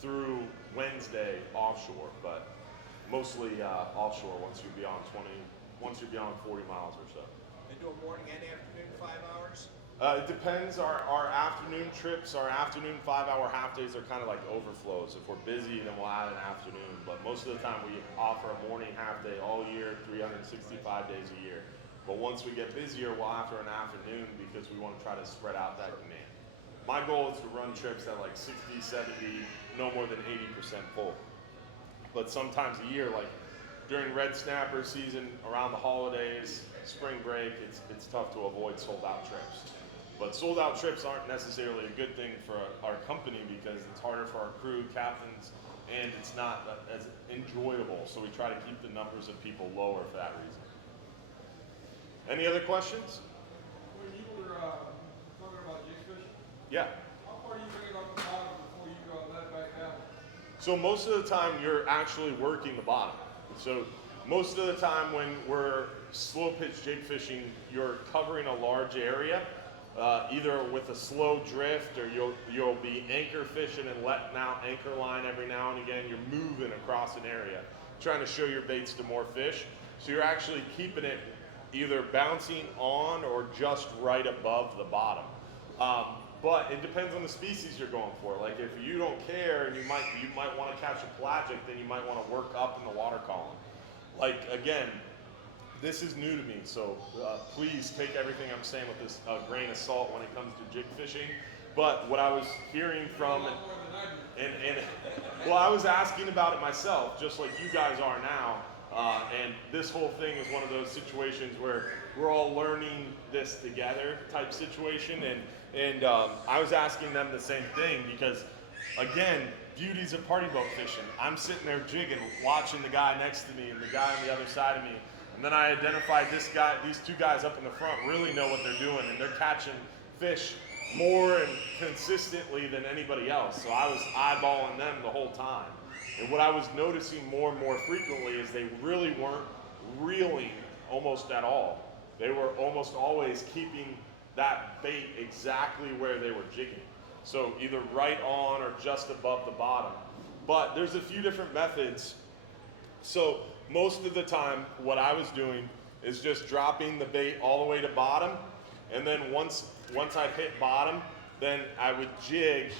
through Wednesday offshore, but mostly offshore once you're beyond 40 miles or so. They do a morning and afternoon 5 hours? It depends. Our afternoon trips, our afternoon 5-hour half days are kind of like overflows. If we're busy, then we'll add an afternoon. But most of the time, we offer a morning half day all year, 365 days a year. But once we get busier, we'll offer an afternoon because we want to try to spread out that demand. My goal is to run trips at like 60, 70, no more than 80% full. But sometimes a year, like during red snapper season, around the holidays, spring break, it's tough to avoid sold out trips. But sold out trips aren't necessarily a good thing for our company because it's harder for our crew, captains, and it's not as enjoyable. So we try to keep the numbers of people lower for that reason. Any other questions? When you were talking about jig fishing, Yeah. how far do you bring it up the bottom before you let it back down? So most of the time you're actually working the bottom. So most of the time when we're slow pitch jig fishing, you're covering a large area, either with a slow drift or you'll be anchor fishing and letting out anchor line every now and again. You're moving across an area, trying to show your baits to more fish. So you're actually keeping it either bouncing on or just right above the bottom. But it depends on the species you're going for. Like if you don't care and you might want to catch a pelagic, then you might want to work up in the water column. Like again, this is new to me, so please take everything I'm saying with this grain of salt when it comes to jig fishing. But what I was hearing from, well, I was asking about it myself, just like you guys are now. And this whole thing is one of those situations where we're all learning this together type situation. And I was asking them the same thing because, again, beauties of party boat fishing. I'm sitting there jigging, watching the guy next to me and the guy on the other side of me. And then I identified these two guys up in the front really know what they're doing, and they're catching fish more and consistently than anybody else. So I was eyeballing them the whole time. And what I was noticing more and more frequently is they really weren't reeling almost at all. They were almost always keeping that bait exactly where they were jigging. So either right on or just above the bottom. But there's a few different methods. So most of the time, what I was doing is just dropping the bait all the way to bottom. And then once I hit bottom, then I would jig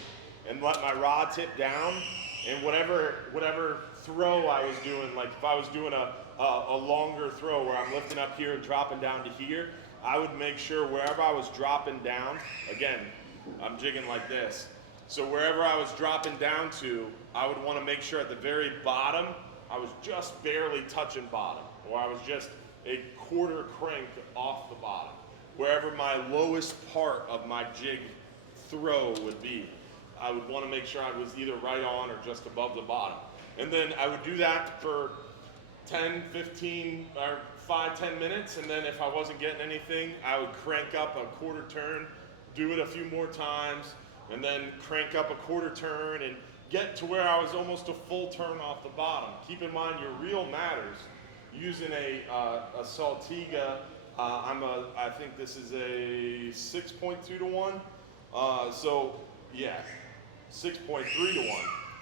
and let my rod tip down. And whatever throw I was doing, like if I was doing a longer throw where I'm lifting up here and dropping down to here, I would make sure wherever I was dropping down, again, I'm jigging like this. So wherever I was dropping down to, I would want to make sure at the very bottom, I was just barely touching bottom, or I was just a quarter crank off the bottom, wherever my lowest part of my jig throw would be. I would want to make sure I was either right on or just above the bottom. And then I would do that for 10, 15, or 5, 10 minutes. And then if I wasn't getting anything, I would crank up a quarter turn, do it a few more times, and then crank up a quarter turn and get to where I was almost a full turn off the bottom. Keep in mind your reel matters. Using a Saltiga, I think this is a 6.2 to 1. So yeah, 6.3 to 1.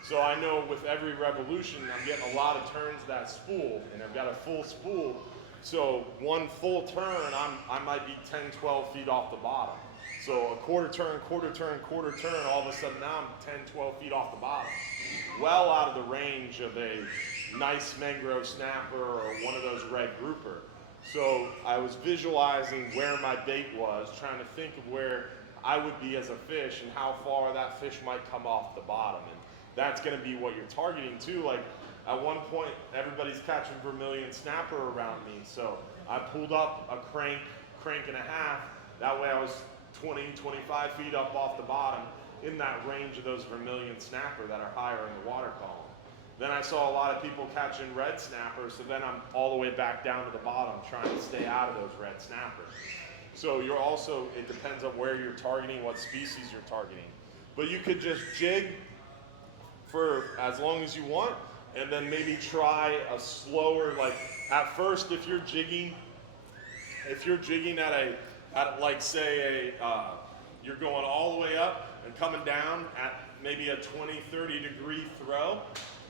So I know with every revolution, I'm getting a lot of turns of that spool, and I've got a full spool. So one full turn, I might be 10, 12 feet off the bottom. So a quarter turn, all of a sudden now I'm 10, 12 feet off the bottom. Well out of the range of a nice mangrove snapper or one of those red grouper. So I was visualizing where my bait was, trying to think of where I would be as a fish and how far that fish might come off the bottom. And that's gonna be what you're targeting too. Like at one point, everybody's catching vermilion snapper around me. So I pulled up a crank and a half. That way I was 20, 25 feet up off the bottom in that range of those vermilion snapper that are higher in the water column. Then I saw a lot of people catching red snappers, so then I'm all the way back down to the bottom trying to stay out of those red snappers. So you're also, it depends on where you're targeting, what species you're targeting. But you could just jig for as long as you want, and then maybe try a slower, like at first if you're jigging at like say you're going all the way up and coming down at maybe a 20, 30 degree throw.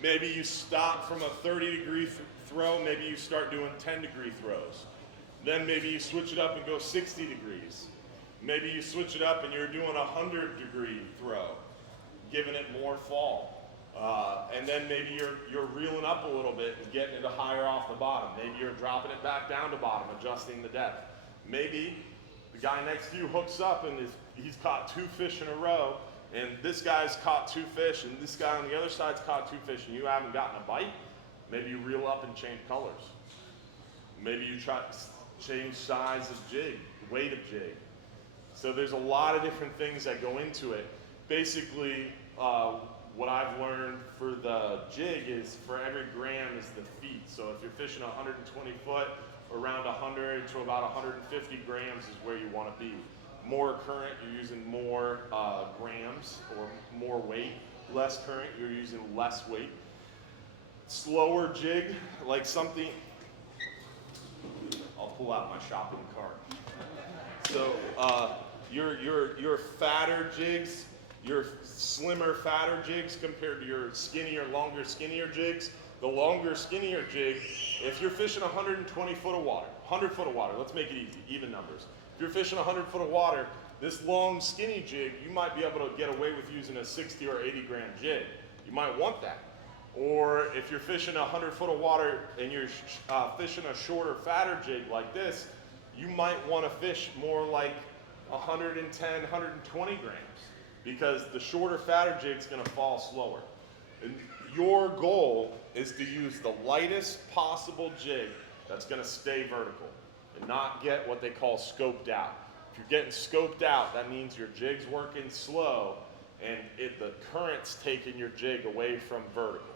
Maybe you stop from a 30 degree throw, maybe you start doing 10 degree throws. Then maybe you switch it up and go 60 degrees. Maybe you switch it up and you're doing a 100 degree throw, giving it more fall. And then maybe you're reeling up a little bit and getting it higher off the bottom. Maybe you're dropping it back down to bottom, adjusting the depth. Maybe the guy next to you hooks up and he's caught 2 fish in a row, and this guy's caught 2 fish, and this guy on the other side's caught 2 fish, and you haven't gotten a bite. Maybe you reel up and change colors. Maybe you try to change size of jig, weight of jig. So there's a lot of different things that go into it. Basically, what I've learned for the jig is for every gram is the feet. So if you're fishing 120 foot, around 100 to about 150 grams is where you want to be. More current, you're using more grams or more weight. Less current, you're using less weight. Slower jig, like something, I'll pull out my shopping cart. So your fatter jigs, your slimmer, fatter jigs compared to your skinnier, longer, skinnier jigs. The longer, skinnier jig, if you're fishing 120 foot of water, 100 foot of water, let's make it easy, even numbers. If you're fishing 100 foot of water, this long, skinny jig, you might be able to get away with using a 60 or 80 gram jig. You might want that. Or if you're fishing 100 foot of water and you're fishing a shorter, fatter jig like this, you might want to fish more like 110, 120 grams, because the shorter, fatter jig is going to fall slower. And your goal is to use the lightest possible jig that's going to stay vertical and not get what they call scoped out. If you're getting scoped out, that means your jig's working slow and the current's taking your jig away from vertical.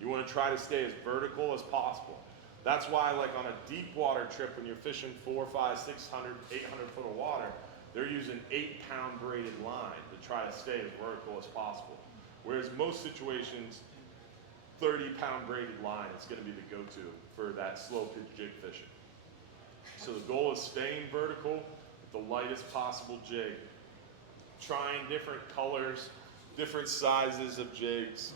You want to try to stay as vertical as possible. That's why, like on a deep water trip, when you're fishing 400, 500, 600, 800 foot of water, they're using 8-pound braided line to try to stay as vertical as possible. Whereas most situations, 30-pound braided line is going to be the go-to for that slow pitch jig fishing. So the goal is staying vertical with the lightest possible jig, trying different colors, different sizes of jigs,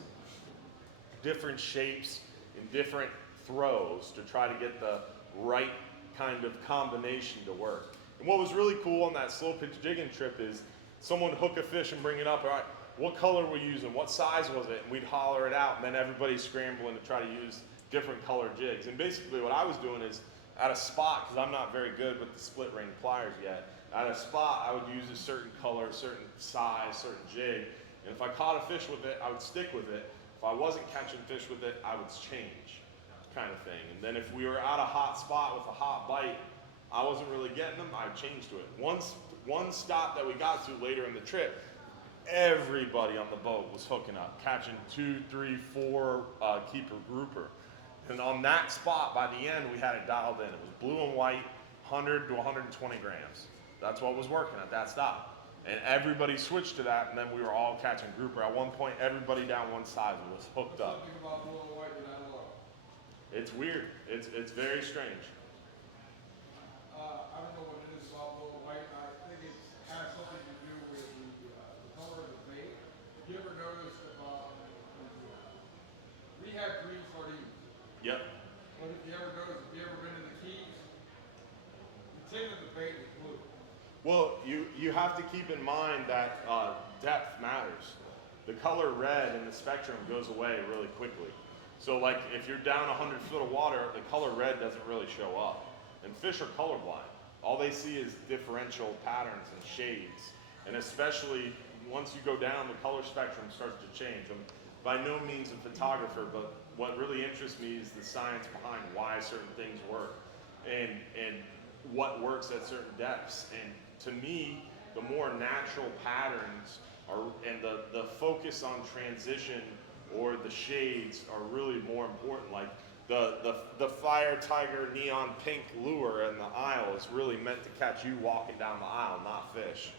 different shapes, and different throws to try to get the right kind of combination to work. And what was really cool on that slow pitch jigging trip is someone would hook a fish and bring it up. All right, what color were you using? What size was it? And we'd holler it out, and then everybody's scrambling to try to use different color jigs. And basically what I was doing is, at a spot, because I'm not very good with the split ring pliers yet, at a spot I would use a certain color, certain size, certain jig, and if I caught a fish with it, I would stick with it. If I wasn't catching fish with it, I would change, kind of thing. And then if we were at a hot spot with a hot bite, I wasn't really getting them, I'd change to it. One stop that we got to later in the trip, everybody on the boat was hooking up, catching 2, 3, 4 keeper grouper. And on that spot, by the end, we had it dialed in. It was blue and white, 100 to 120 grams. That's what was working at that stop. And everybody switched to that, and then we were all catching grouper. At one point, everybody down one side was hooked up. Something about blue and white that I love. It's weird. It's very strange. I don't know what it is about blue and white. I think it has something to do with the color of the bait. You ever notice we have green sardines? Yep. But if you ever notice, if you ever been in the Keys, the tin of the bait is blue. Well, you have to keep in mind that depth matters. The color red in the spectrum goes away really quickly. So like if you're down 100 foot of water, the color red doesn't really show up. And fish are colorblind. All they see is differential patterns and shades. And especially once you go down, the color spectrum starts to change. I'm by no means a photographer, but what really interests me is the science behind why certain things work and what works at certain depths. And to me, the more natural patterns are, and the focus on transition or the shades are really more important. Like the Fire Tiger neon pink lure in the aisle is really meant to catch you walking down the aisle, not fish.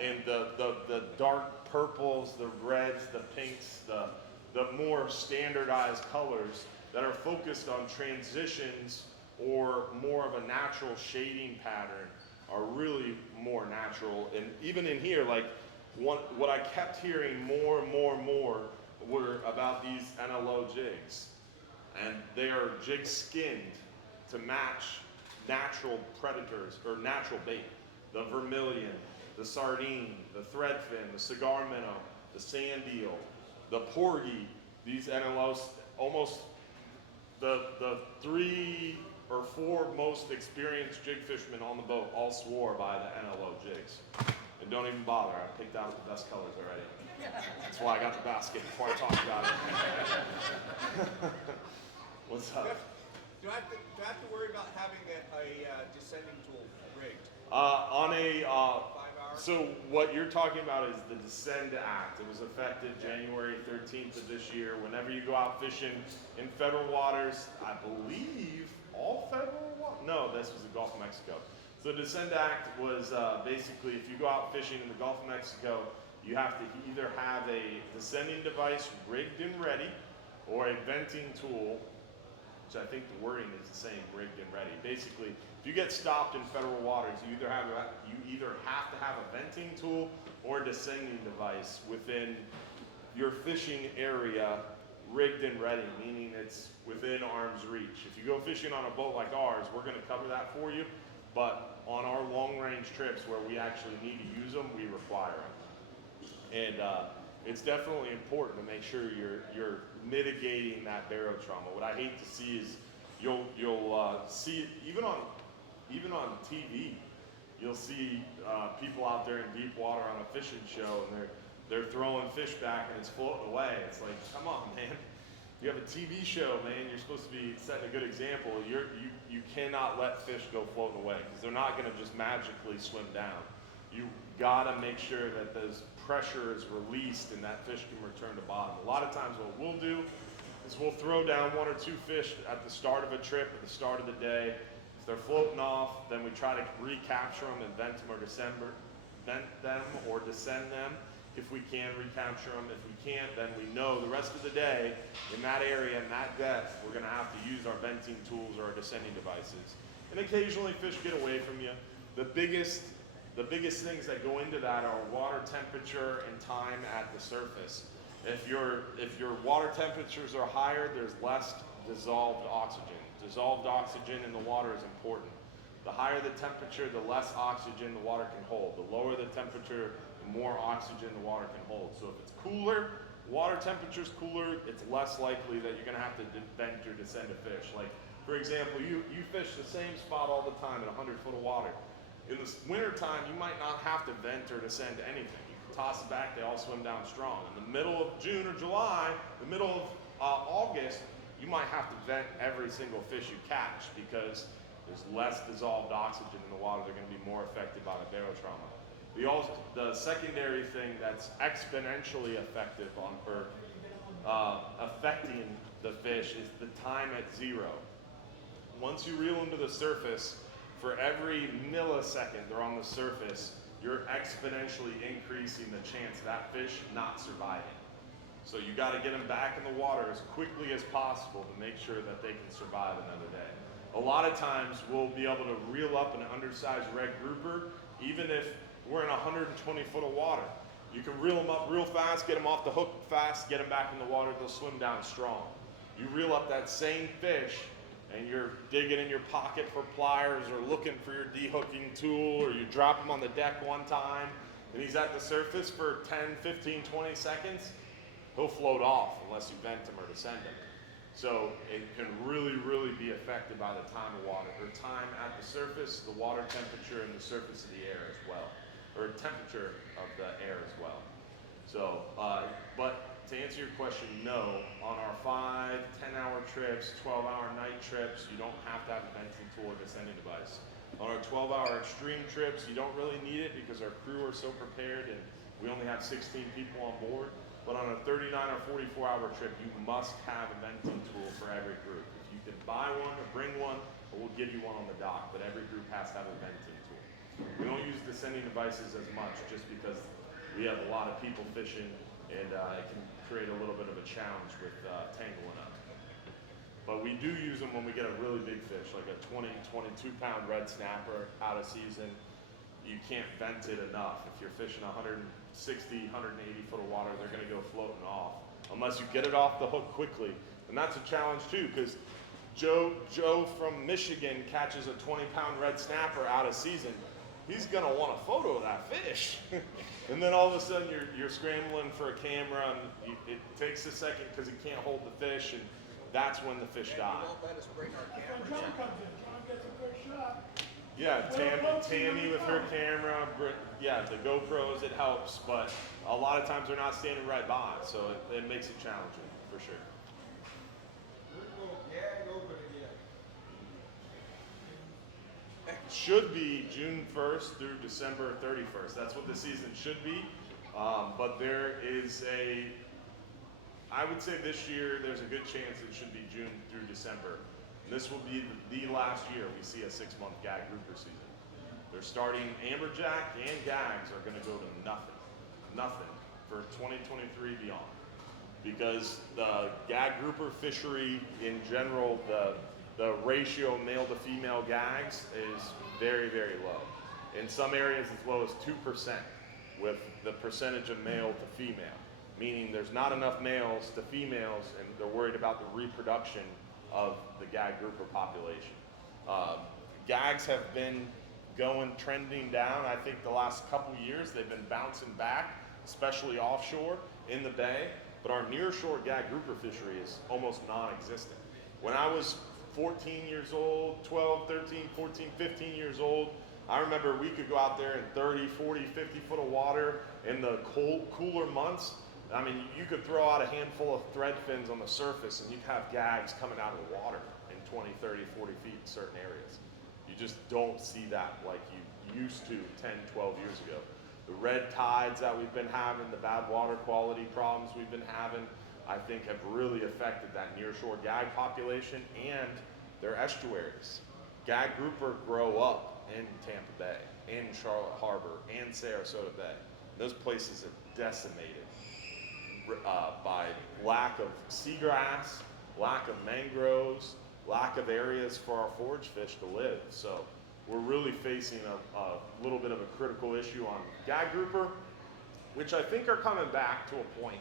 And the dark purples, the reds, the pinks, the more standardized colors that are focused on transitions or more of a natural shading pattern are really more natural. And even in here, like what I kept hearing more and more were about these NLO jigs. And they are jig skinned to match natural predators or natural bait. The vermilion, the sardine, the threadfin, the cigar minnow, the sand eel, the porgy. These NLOs, almost the 3 or 4 most experienced jig fishermen on the boat all swore by the NLO jigs. And don't even bother, I picked out the best colors already. That's why I got the basket before I talked about it. What's up? Do I have to worry about having a descending tool rigged? On a 5 hour? So what you're talking about is the Descend Act. It was effective January 13th of this year. Whenever you go out fishing in federal waters, I believe all federal waters? No, this was the Gulf of Mexico. So the Descend Act was basically if you go out fishing in the Gulf of Mexico, you have to either have a descending device rigged and ready or a venting tool, which I think the wording is the same, rigged and ready. Basically, if you get stopped in federal waters, you either have to have a venting tool or a descending device within your fishing area, rigged and ready, meaning it's within arm's reach. If you go fishing on a boat like ours, we're going to cover that for you, but on our long-range trips where we actually need to use them, we require them. And it's definitely important to make sure you're mitigating that barotrauma. What I hate to see is you'll see even on TV, you'll see people out there in deep water on a fishing show and they're throwing fish back and it's floating away. It's like, come on, man. You have a TV show, man. You're supposed to be setting a good example. You cannot let fish go floating away because they're not going to just magically swim down. You gotta make sure that this pressure is released and that fish can return to bottom. A lot of times what we'll do is we'll throw down 1 or 2 fish at the start of a trip, at the start of the day. If they're floating off, then we try to recapture them and vent them or descend them. If we can recapture them, if we can't, then we know the rest of the day in that area and that depth, we're gonna have to use our venting tools or our descending devices. And occasionally fish get away from you. The biggest things that go into that are water temperature and time at the surface. If your water temperatures are higher, there's less dissolved oxygen. Dissolved oxygen in the water is important. The higher the temperature, the less oxygen the water can hold. The lower the temperature, the more oxygen the water can hold. So if it's cooler, water temperature's cooler, it's less likely that you're gonna have to vent or descend a fish. Like, for example, you fish the same spot all the time at 100 foot of water. In the winter time, you might not have to vent or descend anything. You can toss it back, they all swim down strong. In the middle of June or July, the middle of August, you might have to vent every single fish you catch because there's less dissolved oxygen in the water. They're gonna be more affected by the barotrauma. The secondary thing that's exponentially effective affecting the fish is the time at 0. Once you reel them to the surface, for every millisecond they're on the surface, you're exponentially increasing the chance of that fish not surviving. So you got to get them back in the water as quickly as possible to make sure that they can survive another day. A lot of times we'll be able to reel up an undersized red grouper, even if we're in 120 foot of water. You can reel them up real fast, get them off the hook fast, get them back in the water, they'll swim down strong. You reel up that same fish and you're digging in your pocket for pliers or looking for your de-hooking tool, or you drop him on the deck one time and he's at the surface for 10, 15, 20 seconds, he'll float off unless you vent him or descend him. So it can really be affected by the time of water, or time at the surface, the water temperature, and the surface of the air as well, or temperature of the air as well. So, but to answer your question, no. On our 5, 10-hour trips, 12-hour night trips, you don't have to have a venting tool or descending device. On our 12-hour extreme trips, you don't really need it because our crew are so prepared and we only have 16 people on board. But on a 39 or 44-hour trip, you must have a venting tool for every group. If you can buy one or bring one, or we'll give you one on the dock, but every group has to have a venting tool. We don't use descending devices as much just because we have a lot of people fishing and it can create a little bit of a challenge with tangling up. But we do use them when we get a really big fish, like a 20, 22-pound red snapper out of season. you can't vent it enough. If you're fishing 160, 180 foot of water, they're gonna go floating off unless you get it off the hook quickly. And that's a challenge too, because Joe from Michigan catches a 20-pound red snapper out of season. He's gonna want a photo of that fish. And then all of a sudden you're scrambling for a camera, and it takes a second because he can't hold the fish, and that's when the fish And die. you won't let us bring our When cameras John in. comes in, John gets a good shot. Yeah, Tammy with her camera, yeah, the GoPros, it helps, but a lot of times they're not standing right by, so it makes it challenging, for sure. We're going gag open again. Should be June 1st through December 31st. That's what the season should be. But there is I would say this year there's a good chance it should be June through December. This will be the last year we see a 6-month gag grouper season. They're starting amberjack and gags are going to go to nothing for 2023 beyond. Because the gag grouper fishery in general, the ratio male to female gags is very, very low. In some areas as low as 2% with the percentage of male to female, meaning there's not enough males to females and they're worried about the reproduction of the gag grouper population. Gags have been trending down. I think the last couple years they've been bouncing back, especially offshore in the bay, but our nearshore gag grouper fishery is almost non-existent. When I was 14 years old, 12, 13, 14, 15 years old, I remember we could go out there in 30, 40, 50 foot of water in the cooler months. I mean, you could throw out a handful of thread fins on the surface and you'd have gags coming out of the water in 20, 30, 40 feet in certain areas. You just don't see that like you used to 10, 12 years ago. The red tides that we've been having, the bad water quality problems we've been having, I think have really affected that nearshore gag population and their estuaries. Gag grouper grow up in Tampa Bay, in Charlotte Harbor, and Sarasota Bay. Those places are decimated by lack of seagrass, lack of mangroves, lack of areas for our forage fish to live. So we're really facing a little bit of a critical issue on gag grouper, which I think are coming back to a point,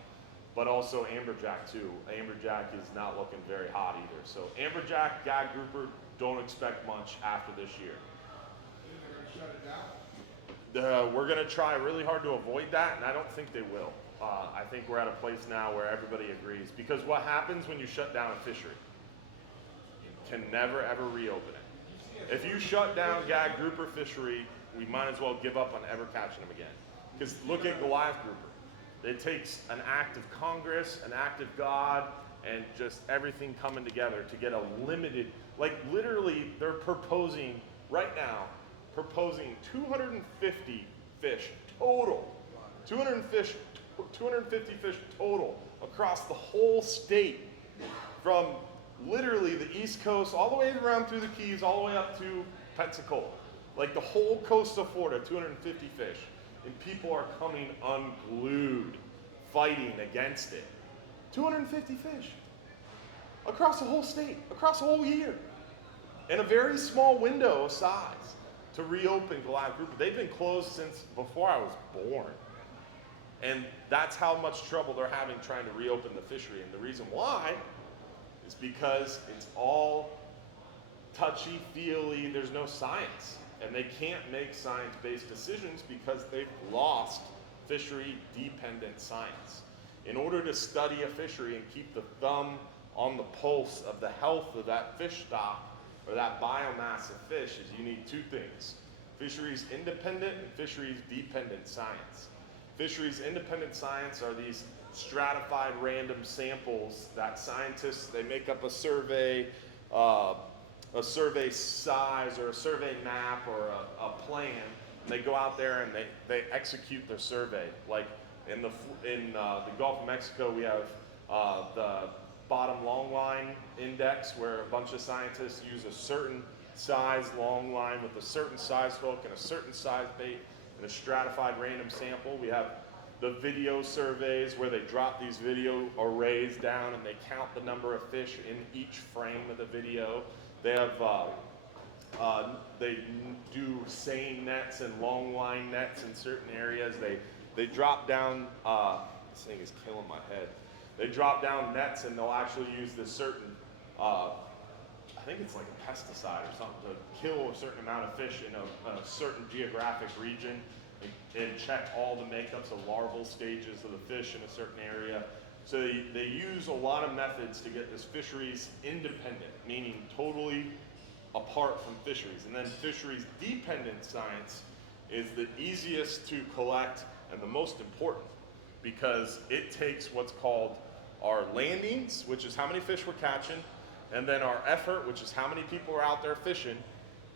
but also amberjack too. Amberjack is not looking very hot either. So amberjack, gag grouper, don't expect much after this year. They're gonna shut it down. We're gonna try really hard to avoid that, and I don't think they will. I think we're at a place now where everybody agrees, because what happens when you shut down a fishery? You can never ever reopen it. If you shut down gag grouper fishery, we might as well give up on ever catching them again. Because look at Goliath grouper. It takes an act of Congress, an act of God, and just everything coming together to get a limited, like literally they're proposing right now, 250 fish total. 250 fish total across the whole state, from literally the East Coast all the way around through the Keys, all the way up to Pensacola. Like the whole coast of Florida, 250 fish. And people are coming unglued, fighting against it. 250 fish across the whole state, across the whole year. In a very small window of size to reopen Goliath grouper. They've been closed since before I was born. And that's how much trouble they're having trying to reopen the fishery. And the reason why is because it's all touchy-feely, there's no science. And they can't make science-based decisions because they've lost fishery-dependent science. In order to study a fishery and keep the thumb on the pulse of the health of that fish stock or that biomass of fish, is you need two things: fisheries independent and fisheries dependent science. Fisheries independent science are these stratified random samples that scientists, they make up a survey size or a survey map or a plan, and they go out there and they execute their survey. Like in the Gulf of Mexico, we have the bottom long line index, where a bunch of scientists use a certain size long line with a certain size hook and a certain size bait and a stratified random sample. We have the video surveys where they drop these video arrays down and they count the number of fish in each frame of the video. They have They do seine nets and long line nets in certain areas. They drop down, this thing is killing my head. They drop down nets and they'll actually use this certain, I think it's like a pesticide or something to kill a certain amount of fish in a certain geographic region and check all the makeups of larval stages of the fish in a certain area. So they use a lot of methods to get this fisheries independent, meaning totally apart from fisheries. And then fisheries dependent science is the easiest to collect and the most important, because it takes what's called our landings, which is how many fish we're catching, and then our effort, which is how many people are out there fishing,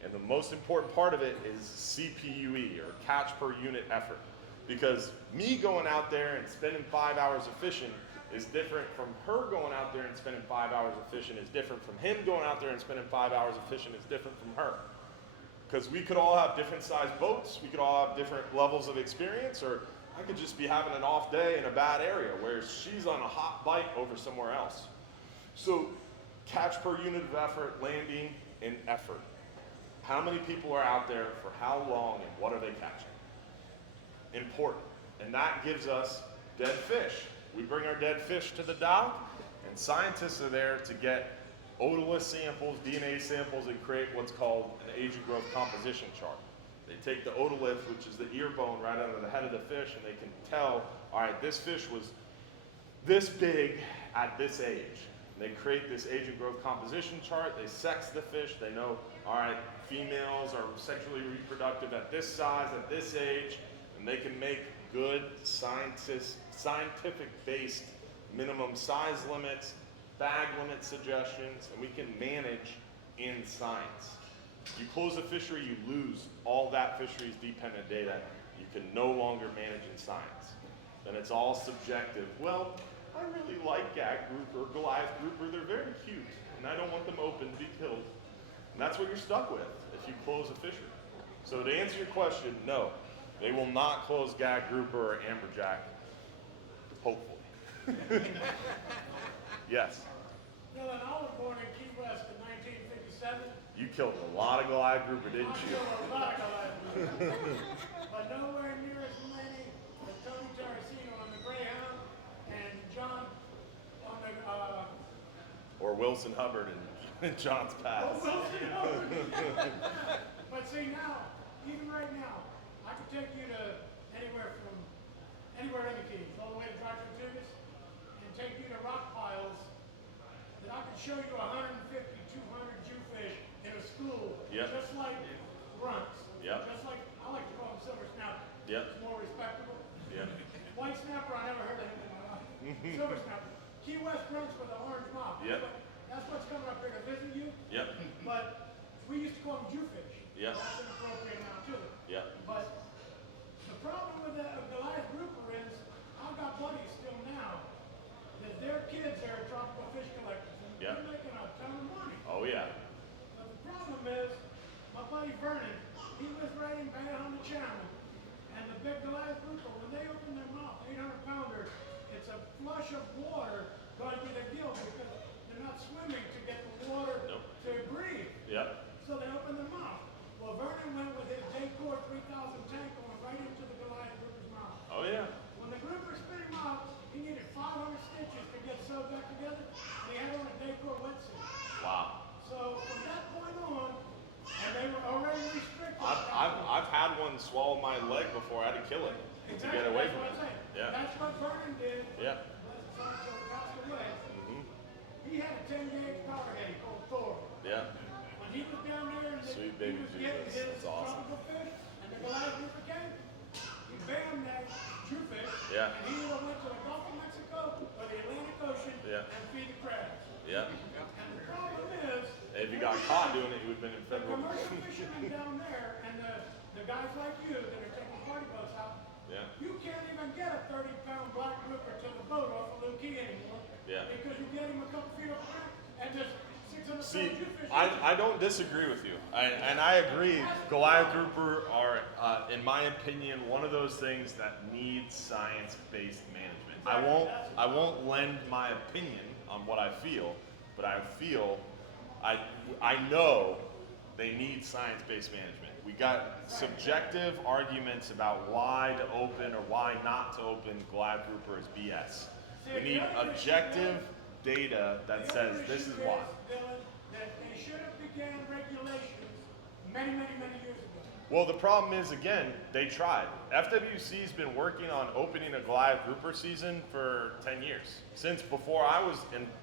and the most important part of it is CPUE, or catch per unit effort. Because me going out there and spending 5 hours of fishing is different from her going out there and spending 5 hours of fishing, is different from him going out there and spending 5 hours of fishing, is different from her. Because we could all have different sized boats, we could all have different levels of experience, or I could just be having an off day in a bad area where she's on a hot bite over somewhere else. So catch per unit of effort, landing, and effort. How many people are out there for how long and what are they catching? Important. And that gives us dead fish. We bring our dead fish to the dock, and scientists are there to get otolith samples, DNA samples, and create what's called an age and growth composition chart. They take the otolith, which is the ear bone right under the head of the fish, and they can tell, all right, this fish was this big at this age. And they create this age and growth composition chart. They sex the fish. They know, all right, females are sexually reproductive at this size, at this age, and they can make good scientific-based minimum size limits, bag limit suggestions, and we can manage in science. You close a fishery, you lose all that fisheries dependent data. You can no longer manage in science. Then it's all subjective. Well, I really like gag grouper, Goliath grouper. They're very cute, and I don't want them open to be killed. And that's what you're stuck with if you close a fishery. So to answer your question, no, they will not close gag grouper or amberjack, hopefully. Yes? Dylan, I was born in Key West in 1957. You killed a lot of Goliath grouper, didn't I you? killed a lot of Goliath groupers, but nowhere near as many as Tony Terracino on the Greyhound and John on the, Or Wilson Hubbard and John's Pass. Wilson Hubbard. But see now, even right now, I could take you to anywhere in the Keys, all the way to Dry Tortugas, and take you to rock piles that I could show you 150, 200 Jewfish in a school, Yep. just like grunts. Yep. Just like, I like to call them silver snapper. Yep. It's more respectable. Yeah. White snapper, I never heard of him in my life. Silver snapper. Key West grunts with an orange mouth. Yep. That's what's coming up here to visit you. Yep. But we used to call them Jewfish. Yep. That's inappropriate now too. Yep. But the problem with the Goliath grouper is, I've got buddies still now that their kids are tropical fish collectors, and Yep. they're making a ton of money. Oh yeah. But the problem is, my buddy Vernon, he was riding bad on the channel, and the big Goliath grouper, when they open their mouth, 800-pounder, it's a flush of water going to the gill because they're not swimming to get the water Nope. to breathe. Yep. So they open their mouth. Well, Vernon went with his Daycore 3000 tank going right into the Goliath grouper's mouth. Oh yeah. When the grouper spit him out, he needed 500 stitches to get sewed back together, and he had on a Daycore wetsuit. Wow. So from that point on, and they were already restricted. I've had one swallow my leg before. I had to kill it to get away That's from what it. I'm saying. Yeah. That's what Vernon did. Yeah. Sancho passed away. Mhm. He had a 10-gauge power head called Thor. Yeah. When he was down there and Sweet he baby was getting Jesus. his That's awesome. tropical fish, and the Goliath grouper came, he banned that Jewfish, Yeah. and he either went to the Gulf of Mexico or the Atlantic Ocean Yeah. and feed the crabs. Yeah. And the problem is, If you got caught doing it, you would have been in the federal. commercial fishermen down there and the guys like you that are taking party boats out, Yeah. you can't even get a 30-pound black grouper to the boat off of Little Key anymore. Yeah. Because you get him a couple feet off the ground and there's 600 See, pound Jewfish. I don't disagree with you, and I agree. Goliath grouper are, in my opinion, one of those things that needs science-based management. I won't lend my opinion on what I feel, but I feel, I know they need science-based management. We got subjective arguments about why to open or why not to open glide grouper is BS. We need objective data that says this is why. Dylan, that they should have began regulations many years ago. Well, the problem is, again, they tried. FWC's been working on opening a glide grouper season for 10 years, since before I was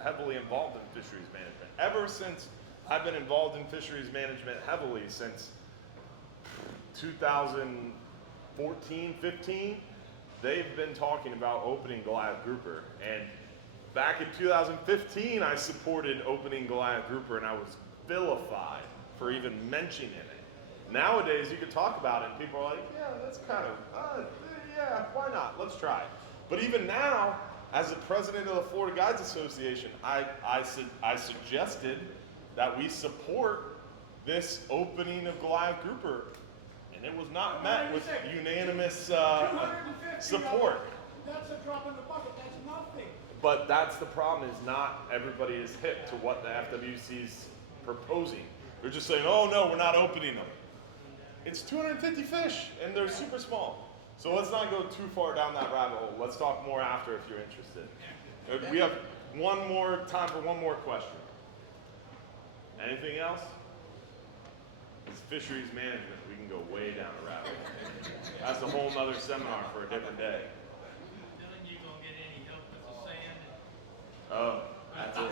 heavily involved in fisheries management. Ever since I've been involved in fisheries management heavily since 2014, 15, they've been talking about opening glide grouper. And back in 2015, I supported opening glide grouper, and I was vilified for even mentioning it. Nowadays, you could talk about it, and people are like, yeah, that's kind of, yeah, why not? Let's try it. But even now, as the president of the Florida Guides Association, I suggested that we support this opening of glide grouper, and it was not met with unanimous 250 support. That's a drop in the bucket. That's nothing. But that's the problem, is not everybody is hip to what the FWC's proposing. They're just saying, oh no, we're not opening them. It's 250 fish, and they're super small. So let's not go too far down that rabbit hole. Let's talk more after if you're interested. We have time for one more question. Anything else? It's fisheries management. We can go way down a rabbit hole. That's a whole nother seminar for a different day. Dylan, you gonna get any help with the sand? Oh, that's it.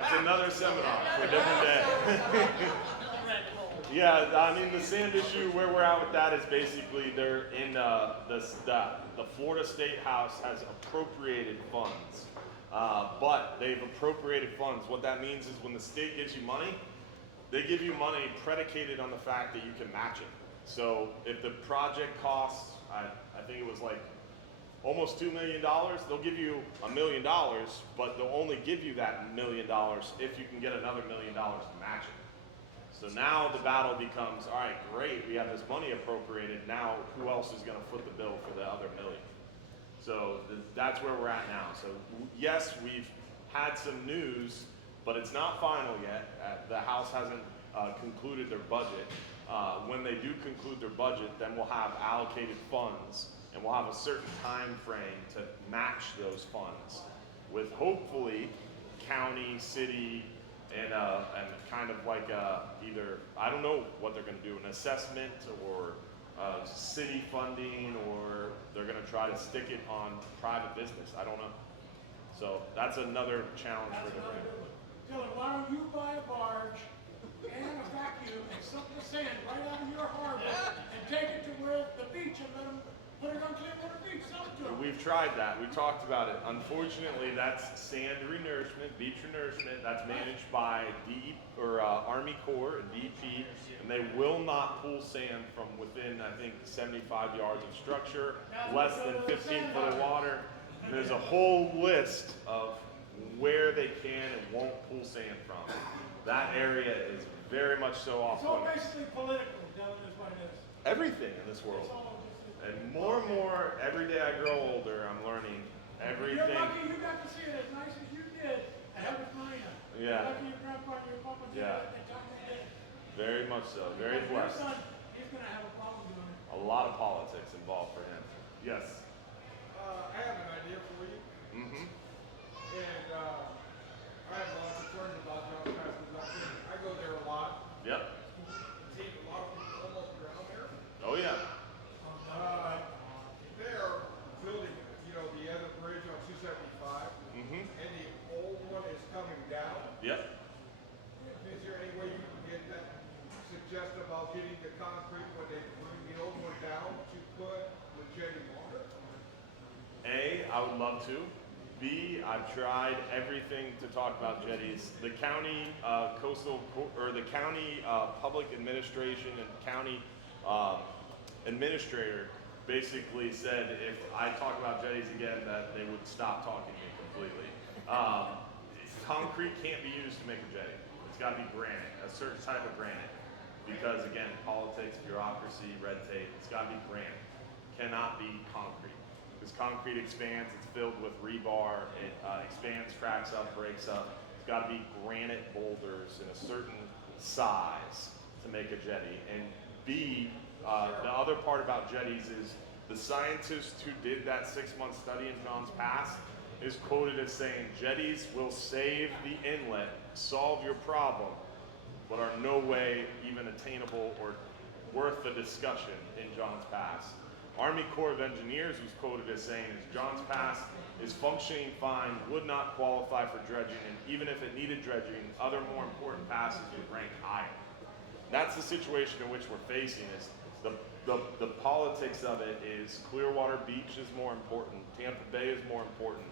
That's another seminar for a different day. Yeah, I mean, the sand issue, where we're at with that is basically they're in the Florida State House has appropriated funds, but they've appropriated funds. What that means is when the state gives you money, they give you money predicated on the fact that you can match it. So if the project costs, I think it was like almost $2 million, they'll give you $1 million, but they'll only give you that $1 million if you can get another $1 million to match it. So now the battle becomes, all right, great, we have this money appropriated, now who else is gonna foot the bill for the other $1 million? So that's where we're at now. So yes, we've had some news, but it's not final yet. The House hasn't concluded their budget. When they do conclude their budget, then we'll have allocated funds, and we'll have a certain time frame to match those funds with hopefully county, city, and kind of like either, I don't know what they're going to do, an assessment or city funding, or they're going to try to stick it on private business. I don't know. So that's another challenge for the brand. Dylan, why don't you buy a barge and a vacuum and suck the sand right out of your harbor and take it to where the beach and let them put it on Clearwater Beach, sell it to them. We've tried that. We talked about it. Unfortunately, that's sand renourishment, beach renourishment. That's managed by Army Corps and DEP, and they will not pull sand from within, I think, 75 yards of structure, less than 15 foot of water. And there's a whole list of where they can and won't pull sand from. That area is very much so off It's all limits. basically political, Dylan, is what it is. Everything in this world. It's all And more, every day I grow older, I'm learning everything. You're lucky you got to see it as nice as you did at Hubbard Marina. Yeah. You're lucky your grandpa and your papa did Yeah. it at the time they did. Very much so. Very Because blessed. Your son, he's going to have a problem doing it. A lot of politics involved for him. Yes. I have an idea for you, Mm-hmm. and I have a lot of concerns about John Pass because I go there a lot. Yep. See a lot of people almost drown there. Oh yeah. They're building, the other bridge on 275, Mm-hmm. and the old one is coming down. Yep. Is there any way you can get that, suggest about getting the concrete when they bring the old one down to put the jetty on it? A, I would love to. B, I've tried everything to talk about jetties. The county the county public administration and county administrator basically said if I talk about jetties again, that they would stop talking to me completely. Concrete can't be used to make a jetty. It's got to be granite, a certain type of granite, because again, politics, bureaucracy, red tape. It's got to be granite. Cannot be concrete. Because concrete expands, it's filled with rebar, it expands, cracks up, breaks up. It's got to be granite boulders in a certain size to make a jetty. And B, the other part about jetties is the scientist who did that 6-month study in John's Pass is quoted as saying, jetties will save the inlet, solve your problem, but are no way even attainable or worth the discussion in John's Pass. Army Corps of Engineers was quoted as saying, John's Pass is functioning fine, would not qualify for dredging, and even if it needed dredging, other more important passes would rank higher. That's the situation in which we're facing. Is the politics of it is Clearwater Beach is more important, Tampa Bay is more important,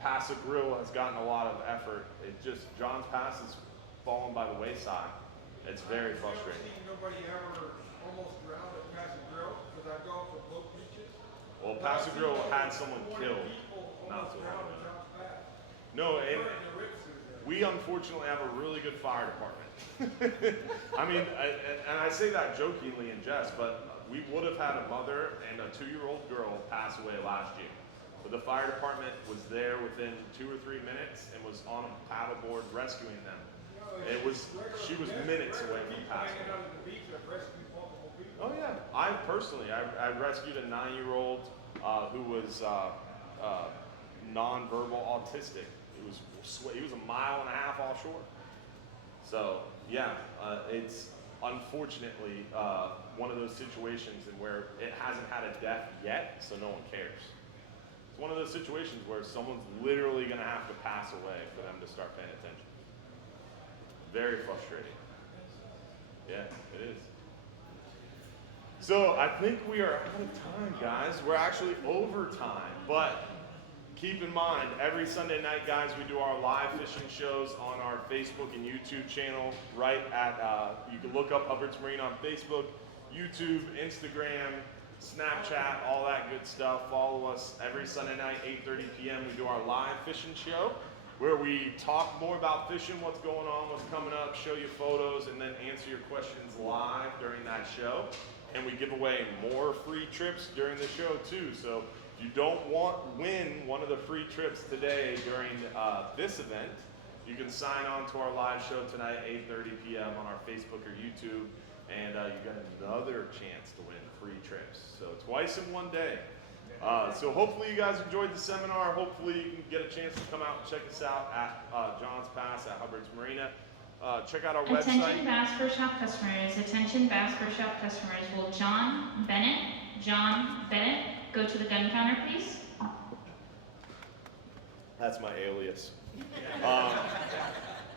Pass Grill has gotten a lot of effort. It just, John's Pass is fallen by the wayside. It's very frustrating. I've seen nobody ever almost drowned at Pass Grill because I've gone for boat beaches. Well, Pass Grill had someone killed not too long ago. No, and we unfortunately have a really good fire department. I mean, and I say that jokingly in jest, but we would have had a mother and a 2-year-old girl pass away last year. But the fire department was there within 2 or 3 minutes and was on a paddleboard rescuing them. She was minutes away from passing. Oh yeah, I rescued a 9-year-old who was non-verbal autistic. He was 1.5 miles offshore. So yeah, it's unfortunately one of those situations in where it hasn't had a death yet, so no one cares. It's one of those situations where someone's literally going to have to pass away for them to start paying attention. Very frustrating. Yeah, it is. So I think we are out of time, guys. We're actually over time, but keep in mind, every Sunday night, guys, we do our live fishing shows on our Facebook and YouTube channel. Right at, you can look up Hubbard's Marina on Facebook, YouTube, Instagram, Snapchat, all that good stuff. Follow us every Sunday night, 8:30 p.m. We do our live fishing show where we talk more about fishing, what's going on, what's coming up, show you photos, and then answer your questions live during that show. And we give away more free trips during the show too. So if you don't win one of the free trips today during this event, you can sign on to our live show tonight, 8:30 p.m. on our Facebook or YouTube, and you got another chance to win free trips. So twice in one day. So hopefully you guys enjoyed the seminar. Hopefully you can get a chance to come out and check us out at John's Pass at Hubbard's Marina. Check out our website. Attention Bass Pro Shop customers. Attention Bass Pro Shop customers. Will John Bennett, go to the gun counter, please? That's my alias.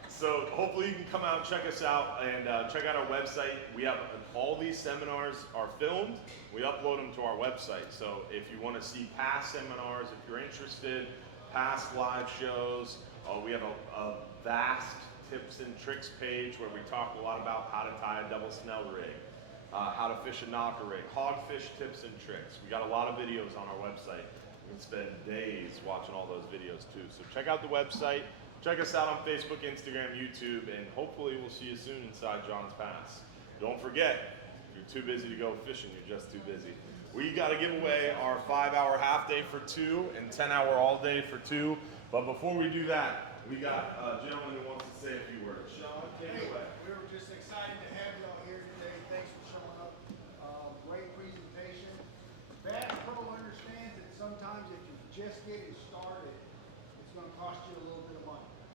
So hopefully you can come out and check us out and check out our website. We have all these seminars are filmed. We upload them to our website. So if you want to see past seminars, if you're interested, past live shows, we have a vast tips and tricks page where we talk a lot about how to tie a double snell rig, how to fish a knocker rig, hogfish tips and tricks. We got a lot of videos on our website. You can spend days watching all those videos too. So check out the website. Check us out on Facebook, Instagram, YouTube, and hopefully we'll see you soon inside John's Pass. Don't forget, if you're too busy to go fishing, you're just too busy. We got to give away our 5-hour half day for 2 and 10-hour all day for 2. But before we do that, we got a gentleman who wants to say a few words. Sean, take it away. We were just excited to have y'all here today. Thanks for showing up. Great presentation. Bass Pro understands that sometimes if you're just getting started, it's going to cost you a little bit of money.